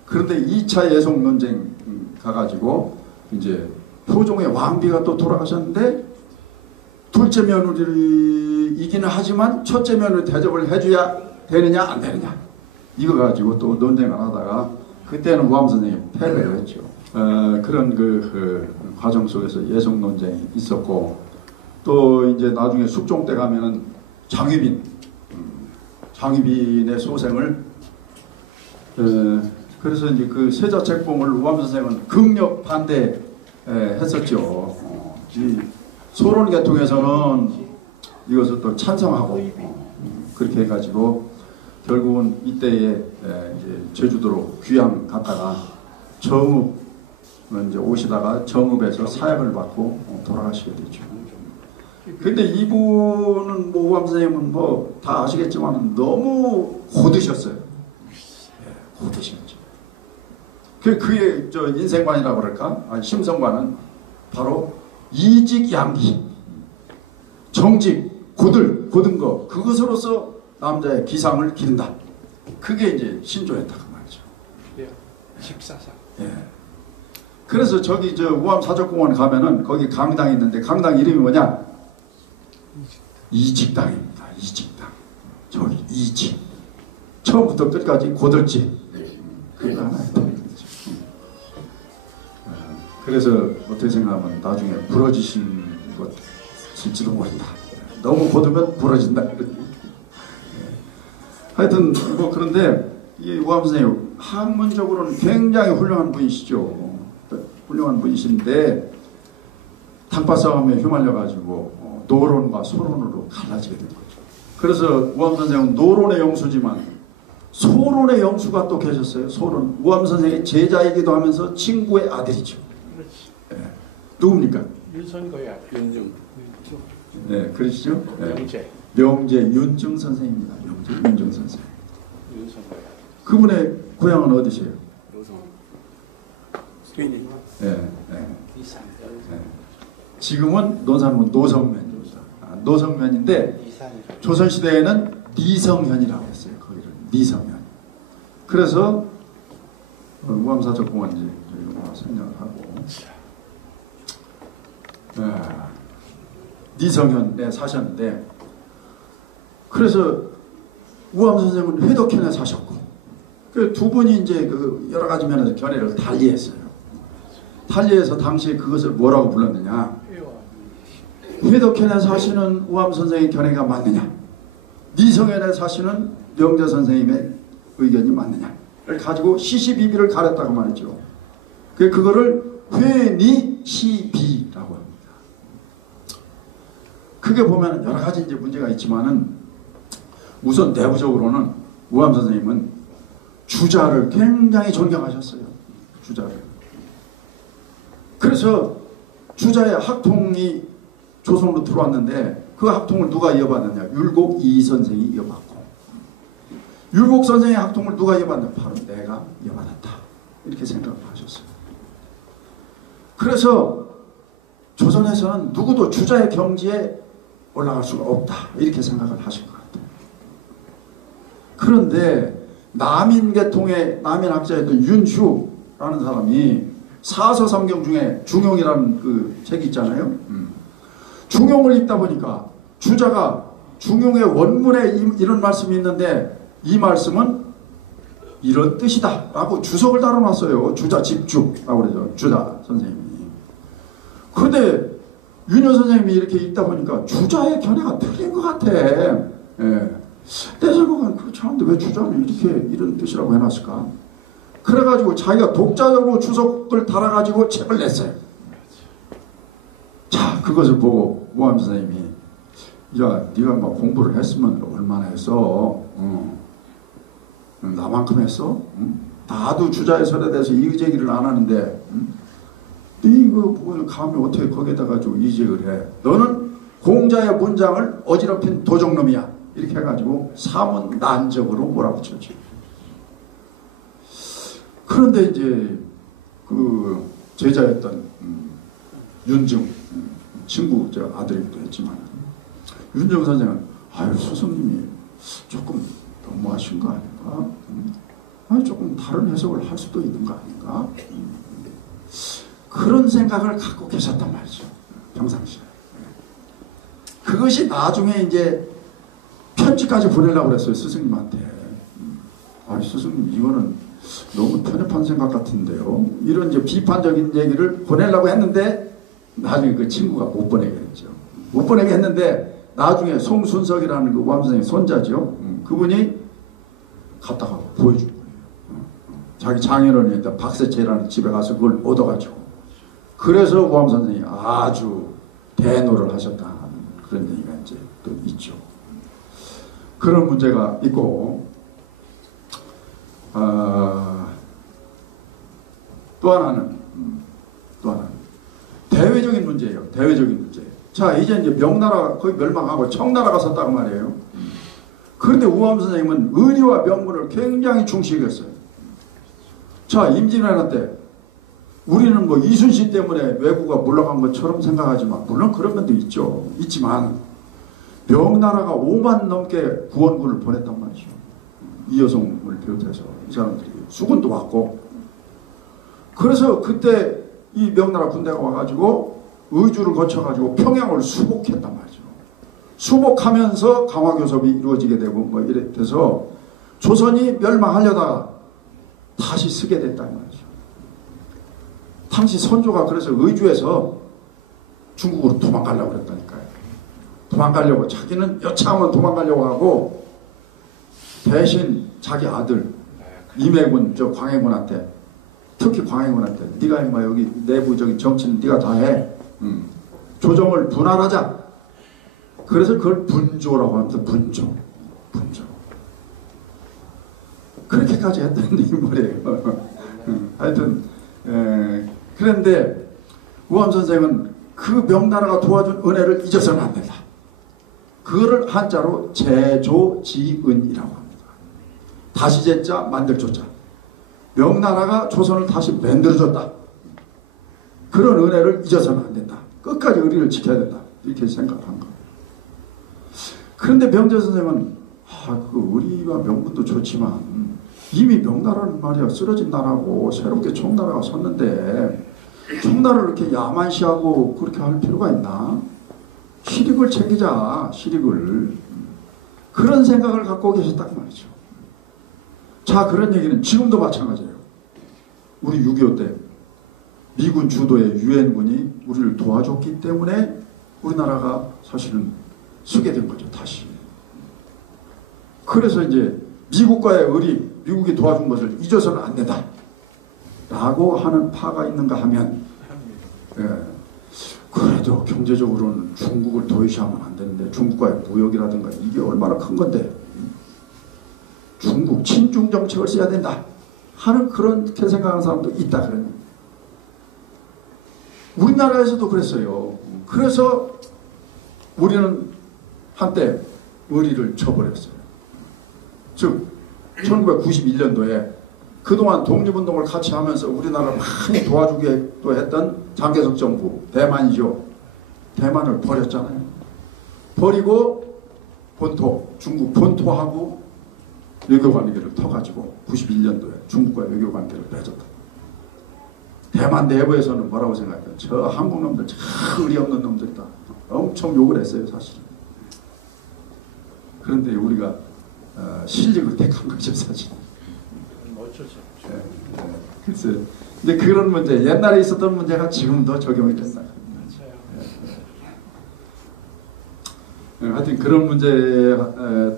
그런데 2차 예속 논쟁 가가지고 이제 효종의 왕비가 또 돌아가셨는데 둘째 며느리를 이기는 하지만 첫째 며느리 대접을 해줘야 되느냐 안 되느냐 이거 가지고 또 논쟁을 하다가 그때는 우암 선생이 패배를 했죠. 그런 그 과정 속에서 예속 논쟁이 있었고 또 이제 나중에 숙종 때 가면은 장희빈의 소생을 그래서 이제 그 세자 책봉을 우암 선생은 극력 반대했었죠. 이 소론 계통에서는 이것을 또 찬성하고 그렇게 해가지고 결국은 이때에 이제 제주도로 귀양 갔다가 정읍 이제 오시다가 정읍에서 사약을 받고 돌아가시게 되죠. 근데 이분은 뭐 우암 선생님은 뭐 다 아시겠지만 너무 고드셨어요. 예, 고드셨죠. 그의 저 인생관이라고 그럴까? 아니, 심성관은 바로 이직양기, 정직, 고든 거, 그것으로서 남자의 기상을 기른다. 그게 이제 신조였다 그 말이죠. 예. 직사상. 예. 그래서 저기 저 우암 사적공원 가면은 거기 강당이 있는데 강당 이름이 뭐냐? 이직당입니다. 이직당. 저기 이직. 처음부터 끝까지 고들지. 그게 하나의 답이죠. 그래서 어떻게 생각하면 나중에 부러지신 것일지도 모른다. 너무 고두면 부러진다. 하여튼 뭐 그런데 이 우암 선생님 학문적으로는 굉장히 훌륭한 분이시죠. 훌륭한 분이신데 탕바싸움에 휘말려가지고 노론과 소론으로 갈라지게 된 거죠. 그래서 우암 선생은 노론의 영수지만 소론의 영수가 또 계셨어요. 소론. 우암 선생의 제자이기도 하면서 친구의 아들이죠. 그렇지. 네. 누굽니까? 윤선거야. 윤중. 네, 그러시죠? 네. 명제. 명제 윤중 선생입니다. 명제 윤중 선생. 윤선거야. 그분의 고향은 어디세요? 노성. 괜히. 네, 네. 이산. 네. 지금은 논산은 노성면입니다. 노성면인데 이산이라. 조선시대에는 니성현이라고 했어요. 거기를 니성현. 그래서 우암사적공원 이런 거 생각을 하고 니성현에 사셨는데 그래서 우암 선생은 회덕현에 사셨고 그 두 분이 이제 그 여러 가지 면에서 견해를 달리했어요. 달리해서 당시에 그것을 뭐라고 불렀느냐? 회덕현에 사시는 우암 선생의 견해가 맞느냐? 니성현에 사시는 명제 선생님의 의견이 맞느냐를 가지고 시시비비를 가렸다고 말이죠. 그거를 회니시비라고 합니다. 크게 보면 여러 가지 이제 문제가 있지만은 우선 내부적으로는 우암 선생님은 주자를 굉장히 존경하셨어요. 주자를. 그래서 주자의 학통이 조선으로 들어왔는데 그 학통을 누가 이어받느냐? 율곡 이 선생이 이어받고 율곡 선생의 학통을 누가 이어받느냐? 바로 내가 이어받았다. 이렇게 생각을 하셨어요. 그래서 조선에서는 누구도 주자의 경지에 올라갈 수가 없다. 이렇게 생각을 하신 것 같아요. 그런데 남인계통의 남인학자였던 윤휴라는 사람이 사서삼경 중에 중용이라는 그 책이 있잖아요. 중용을 읽다 보니까 주자가 중용의 원문에 이런 말씀이 있는데 이 말씀은 이런 뜻이다 라고 주석을 달아놨어요. 주자 집주라고 그러죠. 주자 선생님이. 그런데 윤효 선생님이 이렇게 읽다 보니까 주자의 견해가 틀린 것 같아. 예. 내 생각은 그렇지 않은데 왜 주자는 이런 뜻이라고 해놨을까? 그래가지고 자기가 독자적으로 주석을 달아가지고 책을 냈어요. 자, 그것을 보고 우암 선생님이 야, 네가 막 공부를 했으면 얼마나 했어? 나만큼 했어? 나도 주자의 설에 대해서 이의제기를 안 하는데 네 이거 뭐 감히 어떻게 거기에다 가지고 이의제기를 해? 너는 공자의 문장을 어지럽힌 도적놈이야. 이렇게 해가지고 사문난적으로 몰아붙였죠. 그런데 이제 그 제자였던 윤중 친구 저 아들이기도 했지만 윤중 선생은 아유 스승님이 조금 너무하신 거 아닌가? 아니 조금 다른 해석을 할 수도 있는 거 아닌가? 그런 생각을 갖고 계셨단 말이죠. 평상시에. 그것이 나중에 이제 편지까지 보내려고 그랬어요. 스승님한테. 아 스승님 이거는 너무 편협한 생각 같은데요. 이런 이제 비판적인 얘기를 보내려고 했는데 나중에 그 친구가 못 보내게 했죠. 못 보내게 했는데 나중에 송순석이라는 그 우암 선생님 손자죠. 그분이 갖다가 보여준 거예요. 자기 장인어른이 있던 박세채라는 집에 가서 그걸 얻어가지고 그래서 우암 선생님이 아주 대노를 하셨다 그런 얘기가 이제 또 있죠. 그런 문제가 있고 또 하나는 대외적인 문제예요. 대외적인 문제. 자, 이제 명나라 거의 멸망하고 청나라가 섰다고 말이에요. 그런데 우암 선생님은 의리와 명분을 굉장히 중시했어요. 자, 임진왜란 때 우리는 뭐 이순신 때문에 왜구가 물러간 것처럼 생각하지만, 물론 그런 면도 있지만 명나라가 5만 넘게 구원군을 보냈단 말이죠. 이여송을 비롯해서 이 사람들이 수군도 왔고, 그래서 그때 이 명나라 군대가 와가지고 의주를 거쳐가지고 평양을 수복했단 말이죠. 수복하면서 강화교섭이 이루어지게 되고 뭐 이래 돼서 조선이 멸망하려다가 다시 서게 됐단 말이죠. 당시 선조가 그래서 의주에서 중국으로 도망가려고 그랬다니까요. 도망가려고, 자기는 여차하면 도망가려고 하고, 대신 자기 아들 임해군, 저 광해군한테, 특히 광해군한테, 네가 임마 여기 내부적인 정치는 네가 다 해. 조정을 분할하자. 그래서 그걸 분조라고 합니다. 분조. 그렇게까지 했던 인물이에요. 하여튼 그런데 우암 선생은 그 명나라가 도와준 은혜를 잊어서는 안 된다. 그거를 한자로 제조지은이라고 합니다. 다시 제자 만들 조자. 명나라가 조선을 다시 만들어줬다. 그런 은혜를 잊어서는 안 된다. 끝까지 의리를 지켜야 된다. 이렇게 생각한 거예요. 그런데 명재 선생은 그 의리와 명분도 좋지만 이미 명나라는 말이야 쓰러진 나라고 새롭게 청나라가 섰는데 청나라를 이렇게 야만시하고 그렇게 할 필요가 있나? 실익을 챙기자. 실익을. 그런 생각을 갖고 계셨단 말이죠. 자, 그런 얘기는 지금도 마찬가지예요. 우리 6.25 때 미군 주도의 유엔군이 우리를 도와줬기 때문에 우리나라가 사실은 서게 된 거죠. 다시. 그래서 이제 미국과의 의리, 미국이 도와준 것을 잊어서는 안 된다 라고 하는 파가 있는가 하면, 그래도 경제적으로는 중국을 도외시하면 안 되는데, 중국과의 무역이라든가 이게 얼마나 큰 건데 중국 친중 정책을 써야 된다 하는 그렇게 생각하는 사람도 있다. 그러면 우리나라에서도 그랬어요. 그래서 우리는 한때 의리를 쳐버렸어요. 즉 1991년도에 그동안 독립운동을 같이 하면서 우리나라를 많이 도와주기도 했던 장개석 정부, 대만이죠. 대만을 버렸잖아요. 버리고 본토, 중국 본토하고 외교관계를 터가지고 91년도에 중국과 외교관계를 맺었다. 대만 내부에서는 뭐라고 생각해요? 저 한국 놈들 참 의리 없는 놈들이다. 엄청 욕을 했어요, 사실은. 그런데 우리가 실력을 택한 거죠, 사실. 어쩔 수 없죠. 글쎄요. 근데 그런 문제, 옛날에 있었던 문제가 지금도 적용이 된다. 하여튼 그런 문제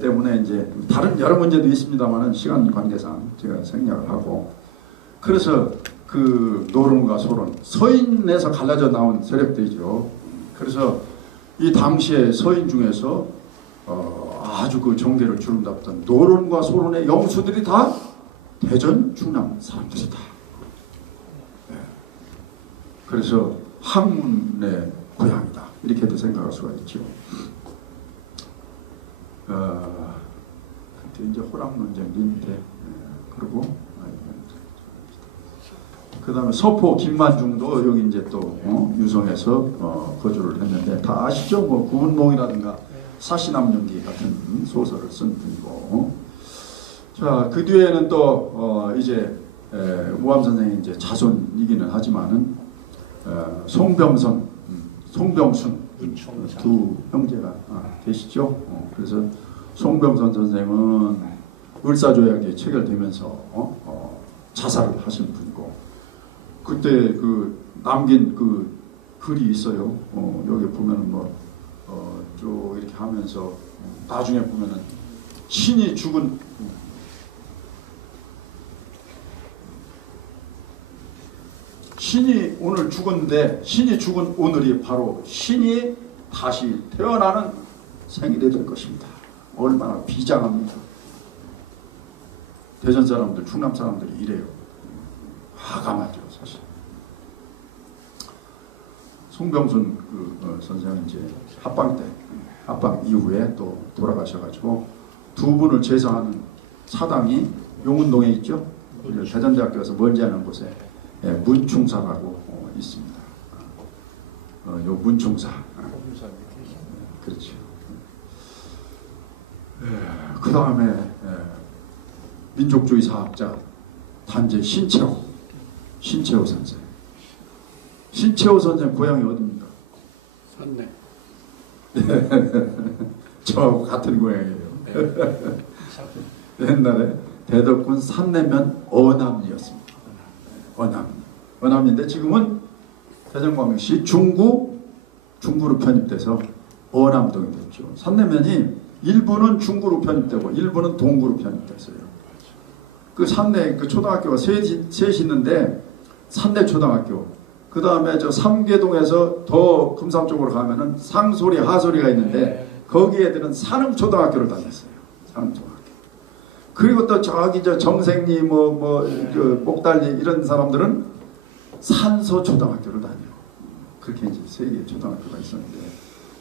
때문에 이제 다른 여러 문제도 있습니다만은 시간 관계상 제가 생략을 하고, 그래서 그 노론과 소론, 서인에서 갈라져 나온 세력들이죠. 그래서 이 당시에 서인 중에서 아주 그 정계를 주름잡던 노론과 소론의 영수들이 다 대전 충남 사람들이다. 네. 그래서 학문의 고향이다. 이렇게도 생각할 수가 있죠. 그때 이제 호락 논쟁, 민태, 그리고 그 다음에 서포 김만중도 여기 이제 또 유성에서 거주를 했는데 다 아시죠? 뭐 구운몽이라든가 사시남윤기 같은 소설을 쓴 분이고. 자, 그 뒤에는 또 이제 우암 선생이 이제 자손이기는 하지만은 송병선, 송병순 두 형제가 계시죠. 그래서 송병선 선생은 을사조약이 체결되면서 자살을 하신 분이고, 그때 그 남긴 그 글이 있어요. 여기 보면은 쭉 이렇게 하면서 나중에 보면은 신이 죽은 신이 오늘 죽었는데 신이 죽은 오늘이 바로 신이 다시 태어나는 생일이 될 것입니다. 얼마나 비장합니다. 대전 사람들, 충남 사람들이 이래요. 화가 나죠, 사실. 송병순 선생은 이제 합방 때, 합방 이후에 또 돌아가셔가지고 두 분을 제사하는 사당이 용운동에 있죠. 대전대학교에서 멀지 않은 곳에 문충사라고 있습니다. 요 문충사. 그렇죠. 그 다음에 민족주의 사학자 단재 신채호 선생. 신채호 선생 고향이 어디입니까? 산내. 저하고 같은 고향이에요. 옛날에 대덕군 산내면 어남리였습니다. 어남리인데 지금은 대전광역시 중구로 편입돼서 어남동이 됐죠. 산내면이 일부는 중구로 편입되고 일부는 동구로 편입됐어요. 그 산내 그 초등학교가 셋이 있는데 산내 초등학교. 그 다음에 저 삼계동에서 더 금산 쪽으로 가면은 상소리 하소리가 있는데 거기 애들은 산흥 초등학교를 다녔어요. 산흥 초등학교. 그리고 또 저기 저 정생리 그 목달리 이런 사람들은 산서 초등학교를 다니고 그렇게 이제 세 개의 초등학교가 있었는데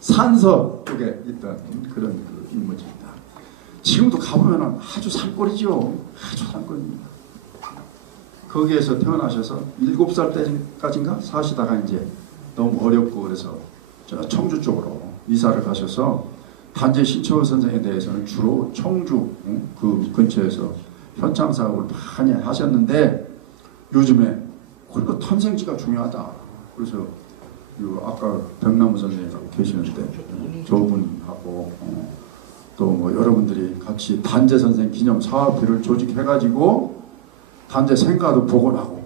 산서 쪽에 있던 그런 그 인물입니다. 지금도 가보면 아주 산골이죠. 아주 산골입니다. 거기에서 태어나셔서 7살 때까지인가 사시다가 이제 너무 어렵고 그래서 저 청주 쪽으로 이사를 가셔서 단재 신채호 선생에 대해서는 주로 청주 그 근처에서 현장 사업을 많이 하셨는데 요즘에 그리고 탐생지가 중요하다. 그래서 아까 백나무 선생님하고 계시는데 저분하고 또 뭐 여러분들이 같이 단재 선생 기념 사업회를 조직해가지고 단재 생가도 복원하고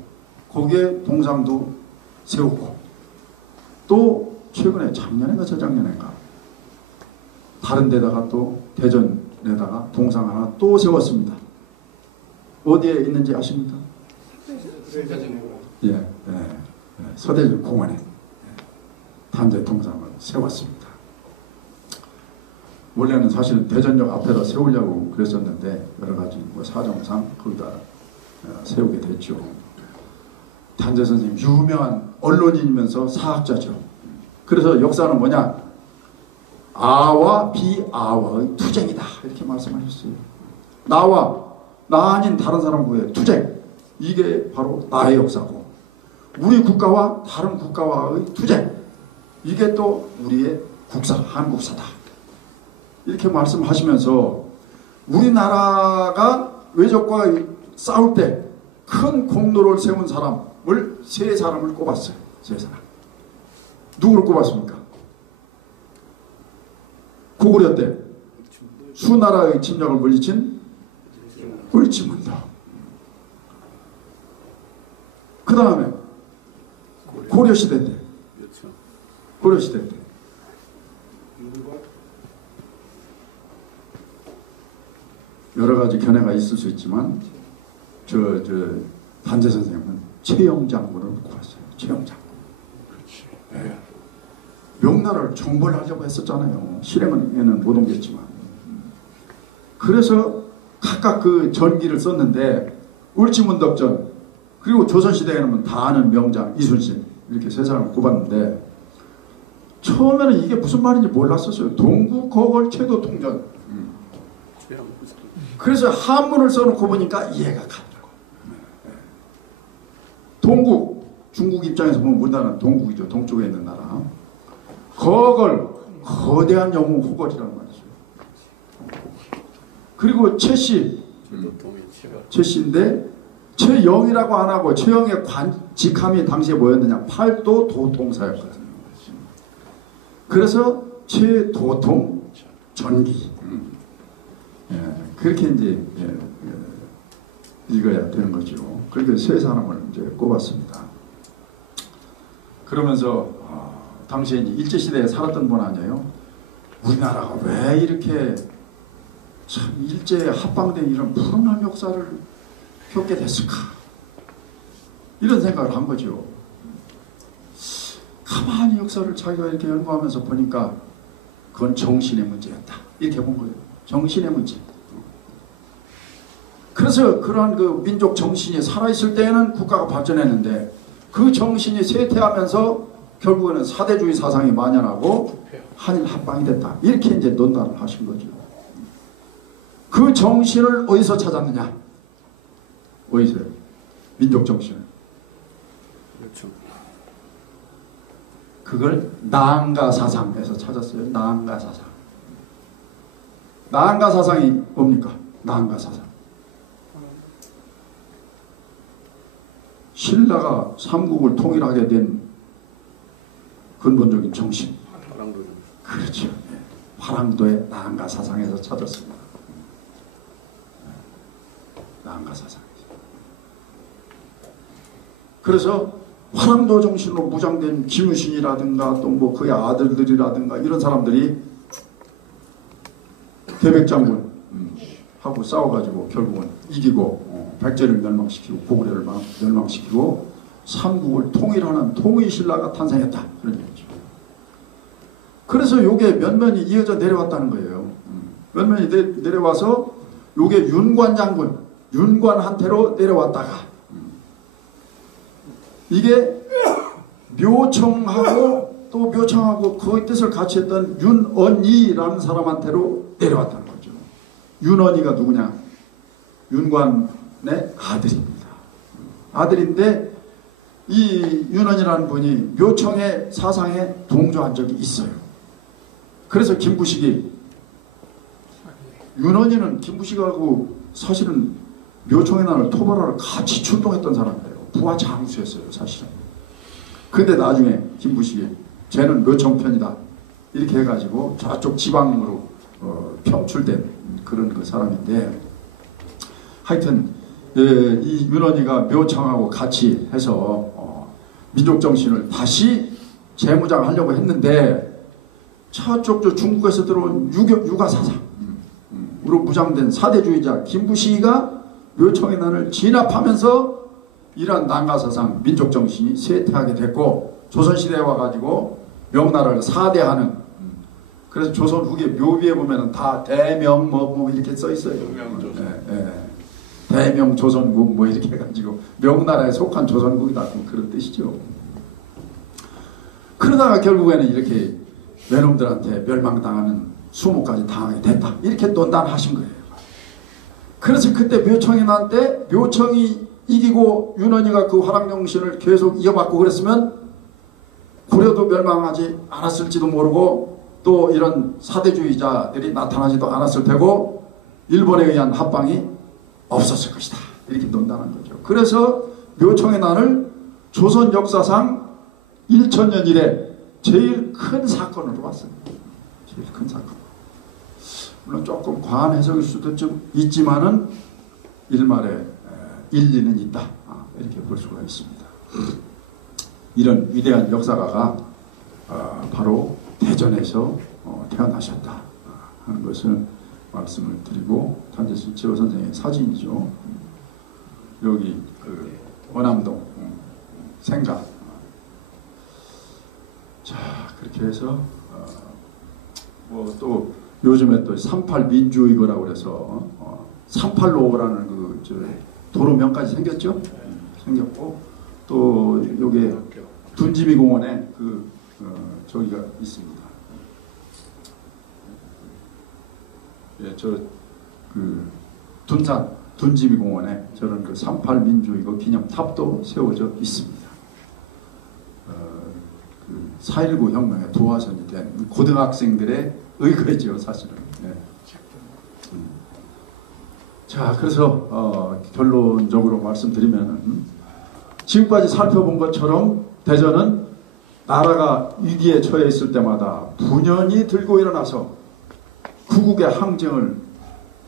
거기에 동상도 세우고 또 최근에 작년인가 저작년인가 다른 데다가 또 대전에다가 동상 하나 또 세웠습니다. 어디에 있는지 아십니까? 서대전 공원에 단재 동상을 세웠습니다. 원래는 사실 대전역 앞에다 세우려고 그랬었는데 여러 가지 뭐 사정상 거기다 세우게 됐죠. 단재 선생님 유명한 언론인이면서 사학자죠. 그래서 역사는 뭐냐? 아와 비아와의 투쟁이다 이렇게 말씀하셨어요. 나 아닌 다른 사람과의 투쟁, 이게 바로 나의 역사고 우리 국가와 다른 국가와의 투쟁, 이게 또 우리의 국사, 한국사다 이렇게 말씀하시면서 우리나라가 외적과 싸울 때 큰 공로를 세운 사람을 세 사람을 꼽았어요. 세 사람. 누구를 꼽았습니까? 고구려 때 수나라의 침략을 물리친 을지문덕. 그 다음에 고려시대 때 여러 가지 견해가 있을 수 있지만 저 단재 선생님은 최영 장군을 꼽았어요. 최영 장군. 네. 명나라를 정벌하려고 했었잖아요. 실행에는 못 옮겼지만. 그래서 각각 그 전기를 썼는데 을지문덕전 그리고 조선시대에는 다 아는 명장 이순신 이렇게 세 사람을 꼽았는데 처음에는 이게 무슨 말인지 몰랐었어요. 동구거걸 채도통전. 그래서 한문을 써놓고 보니까 이해가 가더라고요. 동국, 중국 입장에서 보면 우리나라는 동국이죠. 동쪽에 있는 나라. 거걸, 거대한 영웅 호걸이라는 말이죠. 그리고 최씨인데 최영이라고 안 하고 최영의 직함이 당시에 뭐였느냐? 팔도 도통사였거든요. 그래서 최도통 전기. 그렇게 이제 읽어야 되는 거죠. 그렇게 세 사람을 이제 꼽았습니다. 그러면서 당시에 이제 일제시대에 살았던 분 아니에요? 우리나라가 왜 이렇게 참 일제에 합방된 이런 푸른한 역사를 겪게 됐을까? 이런 생각을 한 거죠. 가만히 역사를 자기가 이렇게 연구하면서 보니까 그건 정신의 문제였다. 이렇게 본 거예요. 정신의 문제. 그래서 그러한 그 민족 정신이 살아있을 때에는 국가가 발전했는데 그 정신이 쇠퇴하면서 결국에는 사대주의 사상이 만연하고 한일 합방이 됐다. 이렇게 이제 논단을 하신 거죠. 그 정신을 어디서 찾았느냐? 어디서요? 민족 정신을. 그렇죠. 그걸 나안가 사상에서 찾았어요. 나안가 사상. 나안가 사상이 뭡니까? 나안가 사상. 신라가 삼국을 통일하게 된 근본적인 정신. 화랑도 좀. 그렇죠. 네. 화랑도의 나안가 사상에서 찾았습니다. 나안가 사상에서. 그래서 화랑도 정신으로 무장된 김유신이라든가 또 뭐 그의 아들들이라든가 이런 사람들이 대백장군 하고 싸워가지고 결국은 이기고 백제를 멸망시키고 고구려를 멸망시키고 삼국을 통일하는 통일신라가 탄생했다. 그런 얘기죠. 그래서 요게 면면이 이어져 내려왔다는 거예요. 면면이 내려와서 요게 윤관 장군, 윤관한테로 내려왔다가 이게 묘청하고 또 묘청하고 그 뜻을 같이 했던 윤언이라는 사람한테로 내려왔다는 거죠. 윤언이가 누구냐? 윤관의 아들입니다. 아들인데 이 윤언이라는 분이 묘청의 사상에 동조한 적이 있어요. 그래서 김부식이 윤언이는 김부식하고 사실은 묘청의 난을 토벌하러 같이 출동했던 사람이에요. 부하 장수였어요, 사실은. 근데 나중에 김부식이 쟤는 묘청 편이다 이렇게 해가지고 저쪽 지방으로 평출된 그런 그 사람인데 하여튼 이 윤언이가 묘청하고 같이 해서 민족 정신을 다시 재무장하려고 했는데 저쪽 저 중국에서 들어온 유가 사상으로 무장된 사대주의자 김부식이가 묘청의 난을 진압하면서 이러한 난가사상 민족정신이 쇠퇴하게 됐고 조선시대에 와가지고 명나라를 사대하는 그래서 조선 후기 묘비에 보면은 다 대명 뭐 이렇게 써있어요. 대명 조선국 뭐 이렇게 해가지고 명나라에 속한 조선국이다 그런 뜻이죠. 그러다가 결국에는 이렇게 외놈들한테 멸망당하는 수모까지 당하게 됐다. 이렇게 논단하신 거예요. 그래서 그때 묘청이 난 때 묘청이 이기고 윤언이가 그 화랑정신을 계속 이어받고 그랬으면 고려도 멸망하지 않았을지도 모르고 또 이런 사대주의자들이 나타나지도 않았을 테고 일본에 의한 합방이 없었을 것이다. 이렇게 논단한 거죠. 그래서 묘청의 난을 조선 역사상 1000년 이래 제일 큰 사건으로 봤습니다. 제일 큰 사건. 물론 조금 과한 해석일 수도 좀 있지만은 일말에 일리는 있다. 이렇게 볼 수가 있습니다. 이런 위대한 역사가가 바로 대전에서 태어나셨다 하는 것을 말씀을 드리고 단지 신채호 선생의 사진이죠. 여기 그 원암동 생가. 자 그렇게 해서 뭐 또 요즘에 또 38 민주이거라고 그래서 386라는 그 도로명까지 생겼죠. 생겼고 또 요게 둔지미 공원에 그 저기가 있습니다. 예, 저 그 둔산 둔지미 공원에 저런 그 38 민주이거 기념탑도 세워져 있습니다. 그 4.19 혁명의 도화선이 된 고등학생들의 의거죠, 사실은. 예. 자, 그래서 결론적으로 말씀드리면은 지금까지 살펴본 것처럼 대전은 나라가 위기에 처해 있을 때마다 분연히 들고 일어나서 구국의 항쟁을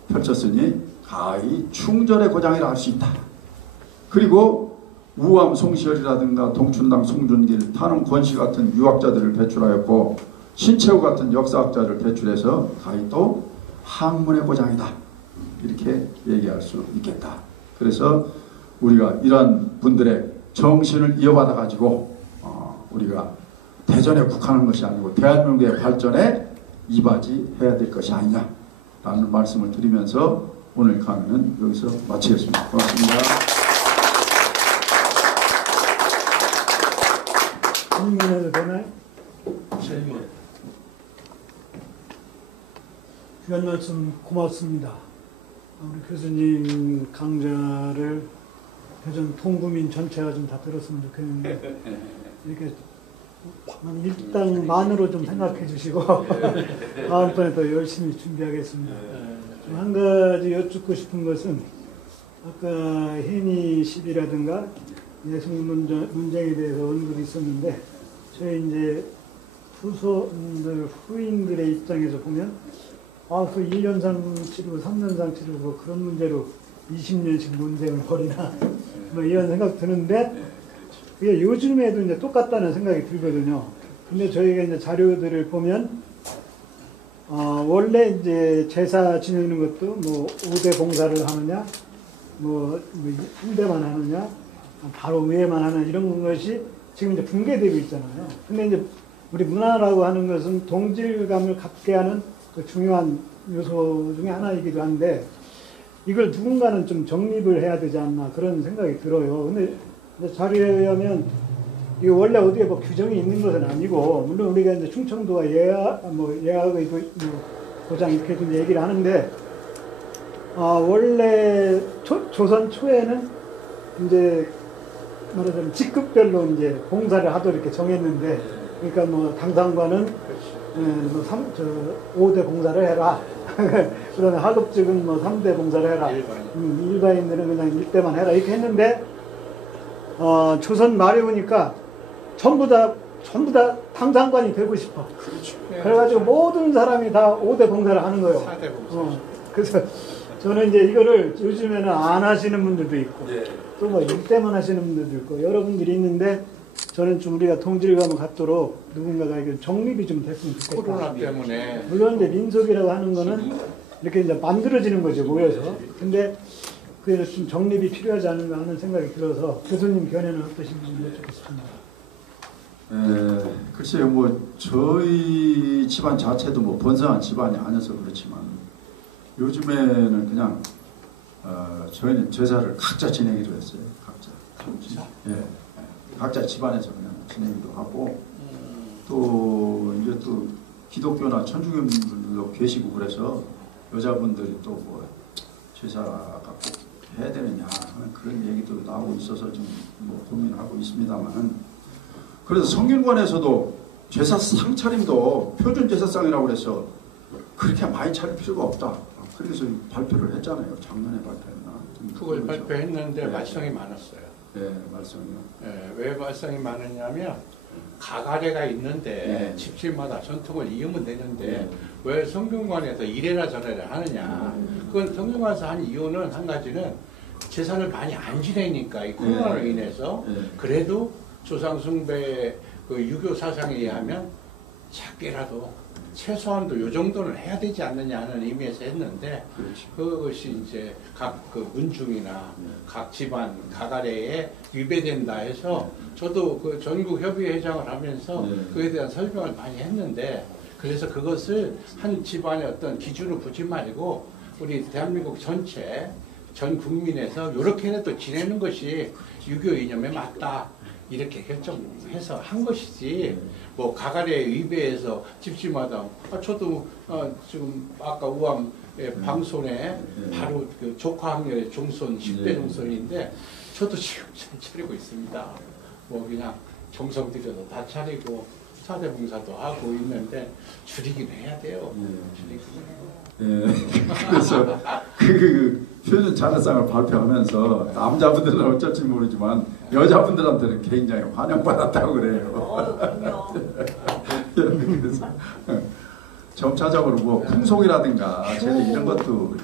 펼쳤으니 가히 충전의 고장이라 할 수 있다. 그리고 우암 송시열이라든가 동춘당 송준길, 탄원 권씨 같은 유학자들을 배출하였고 신채호 같은 역사학자를 배출해서 가히 또 학문의 고장이다. 이렇게 얘기할 수 있겠다. 그래서 우리가 이런 분들의 정신을 이어받아 가지고 우리가 대전에 국한한 것이 아니고 대한민국의 발전에 이바지해야 될 것이 아니냐라는 말씀을 드리면서 오늘 강의는 여기서 마치겠습니다. 고맙습니다. 질문해도 되나요? 질문. 귀한 말씀 고맙습니다. 우리 교수님 강좌를 대전 통구민 전체가 좀 다 들었으면 좋겠는데 이렇게 한 일당만으로 좀 생각해 주시고 다음번에 더 열심히 준비하겠습니다. 한 가지 여쭙고 싶은 것은 아까 해니십이라든가 예술 문쟁에 대해서 언급이 있었는데 저희 이제 후손들 후인들의 입장에서 보면 그 1년상 치르고 3년상 치르고 뭐 그런 문제로 20년씩 논쟁을 벌이나 뭐 이런 생각 드는데 그게 요즘에도 이제 똑같다는 생각이 들거든요. 근데 저희가 이제 자료들을 보면 원래 이제 제사 지내는 것도 뭐 5대 봉사를 하느냐 뭐 1대만 하느냐 바로 위에만 하느냐 이런 것이 지금 이제 붕괴되고 있잖아요. 근데 이제 우리 문화라고 하는 것은 동질감을 갖게 하는 그 중요한 요소 중에 하나이기도 한데 이걸 누군가는 좀 정립을 해야 되지 않나 그런 생각이 들어요. 근데 자료에 의하면 이게 원래 어디에 뭐 규정이 있는 것은 아니고 물론 우리가 이제 충청도와 예학의 도장 이렇게 좀 얘기를 하는데 원래 조선 초에는 이제 말하자면 직급별로 이제 봉사를 하도록 이렇게 정했는데 그러니까 뭐 당상관은 5대 봉사를 해라. 그다음에 하급직은 뭐 3대 봉사를 해라. 일반인들은 그냥 1대만 해라. 이렇게 했는데 조선 말에 오니까 전부 다 당상관이 되고 싶어. 그렇죠. 그래가지고 모든 사람이 다 5대 봉사를 하는 거예요. 4대 봉사. 그래서 저는 이제 이거를 요즘에는 안 하시는 분들도 있고 또 뭐 1대만 하시는 분들도 있고 여러분들이 있는데 저는 좀 우리가 동질감을 갖도록 누군가가 이게 정립이 좀 됐으면 좋겠다. 코로나 때문에 물론 이제 민속이라고 하는 거는 이렇게 이제 만들어지는 거죠, 모여서. 근데 그래서 좀 정립이 필요하지 않은가 하는 생각이 들어서 교수님 견해는 어떠신지 여쭙겠습니다. 글쎄요, 뭐 저희 집안 자체도 뭐 번성한 집안이 아니어서 그렇지만 요즘에는 그냥 저희는 제사를 각자 지내기로 했어요. 각자. 각자 집안에서 그냥 지내기도 하고 또 이제 또 기독교나 천주교분들도 계시고 그래서 여자분들이 또 뭐 제사가 꼭 해야 되느냐 하는 그런 얘기도 나오고 있어서 좀 뭐 고민하고 있습니다만 그래서 성균관에서도 제사 상차림도 표준 제사상이라고 그래서 그렇게 많이 차릴 필요가 없다. 그래서 발표를 했잖아요. 작년에 발표했나? 그걸 발표했는데 말썽이 많았어요. 네, 말썽이요. 네, 왜 말썽이 많았냐면 가가래가 있는데 집집마다 전통을 이으면 되는데 왜 성균관에서 이래라 저래라 하느냐. 그건 성균관에서 한 이유는 한 가지는 제사를 많이 안 지내니까 이 코로나로 인해서 그래도 조상숭배 그 유교 사상에 의하면 작게라도 최소한도 요 정도는 해야 되지 않느냐 하는 의미에서 했는데 그것이 이제 각 그 은중이나 각 집안 가가래에 위배된다 해서 저도 그 전국 협의회 회장을 하면서 그에 대한 설명을 많이 했는데 그래서 그것을 한 집안의 어떤 기준으로 보지 말고 우리 대한민국 전체 전 국민에서 이렇게라도 지내는 것이 유교 이념에 맞다. 이렇게 결정해서 한 것이지 뭐 가가래에 위배해서 집집마다 저도 지금 아까 우암 방손에 바로 그 조카학년의 종손 10대 종손인데 저도 지금 잘 차리고 있습니다. 뭐 그냥 정성 들여서 다 차리고 4대 봉사도 하고 있는데 줄이긴 해야 돼요. 그래서 그 표준 자녀상을 발표하면서 남자분들은 어쩔지 모르지만 여자분들한테는 굉장히 환영받았다고 그래요. 그래서 점차적으로 뭐 풍속이라든가 이런 것도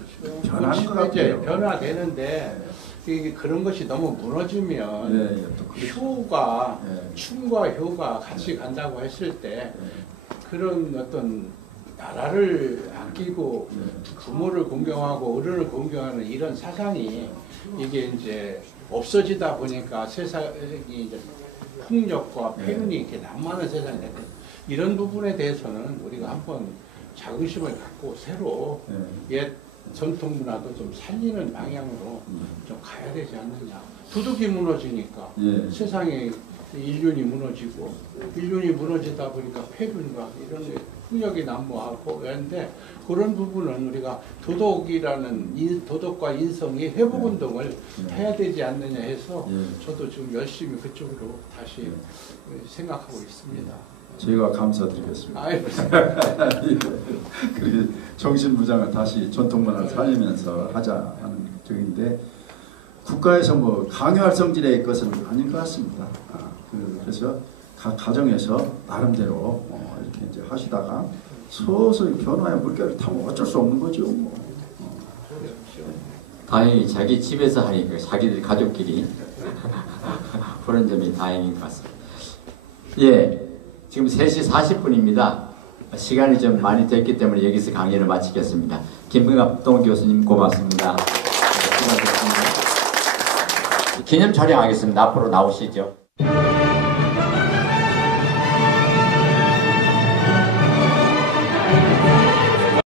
변하는 것 같아요. 변화되는데 그런 것이 너무 무너지면 효가 춤과 효가 같이 간다고 했을 때 그런 어떤 나라를 아끼고 부모를 공경하고 어른을 공경하는 이런 사상이 이게 이제 없어지다 보니까 세상이 이제 폭력과 폐륜이 이렇게 난무하는 세상이 됐거든요. 이런 부분에 대해서는 우리가 한번 자긍심을 갖고 새로 옛 전통 문화도 좀 살리는 방향으로 좀 가야 되지 않느냐. 도덕이 무너지니까 세상에 인륜이 무너지고 인륜이 무너지다 보니까 폐륜과 이런 풍력이 난무하고 그런데 그런 부분은 우리가 도덕과 인성의 회복 운동을 해야 되지 않느냐 해서 저도 지금 열심히 그쪽으로 다시 생각하고 있습니다. 저희가 감사드리겠습니다. 아이고. 그렇게 정신무장을 다시 전통문화를 살리면서 하자 하는 쪽인데 국가에서 뭐 강요할 성질의 것은 아닌 것 같습니다. 그래서 각 가정에서 나름대로 이렇게 이제 하시다가 서서히 변화의 물결을 타면 어쩔 수 없는 거죠. 다행히 자기 집에서 하니까 자기들 가족끼리 그런 점이 다행인 것 같습니다. 예, 지금 3시 40분입니다. 시간이 좀 많이 됐기 때문에 여기서 강의를 마치겠습니다. 김병합동 교수님 고맙습니다. 네, 수고하셨습니다. 기념 촬영하겠습니다. 앞으로 나오시죠.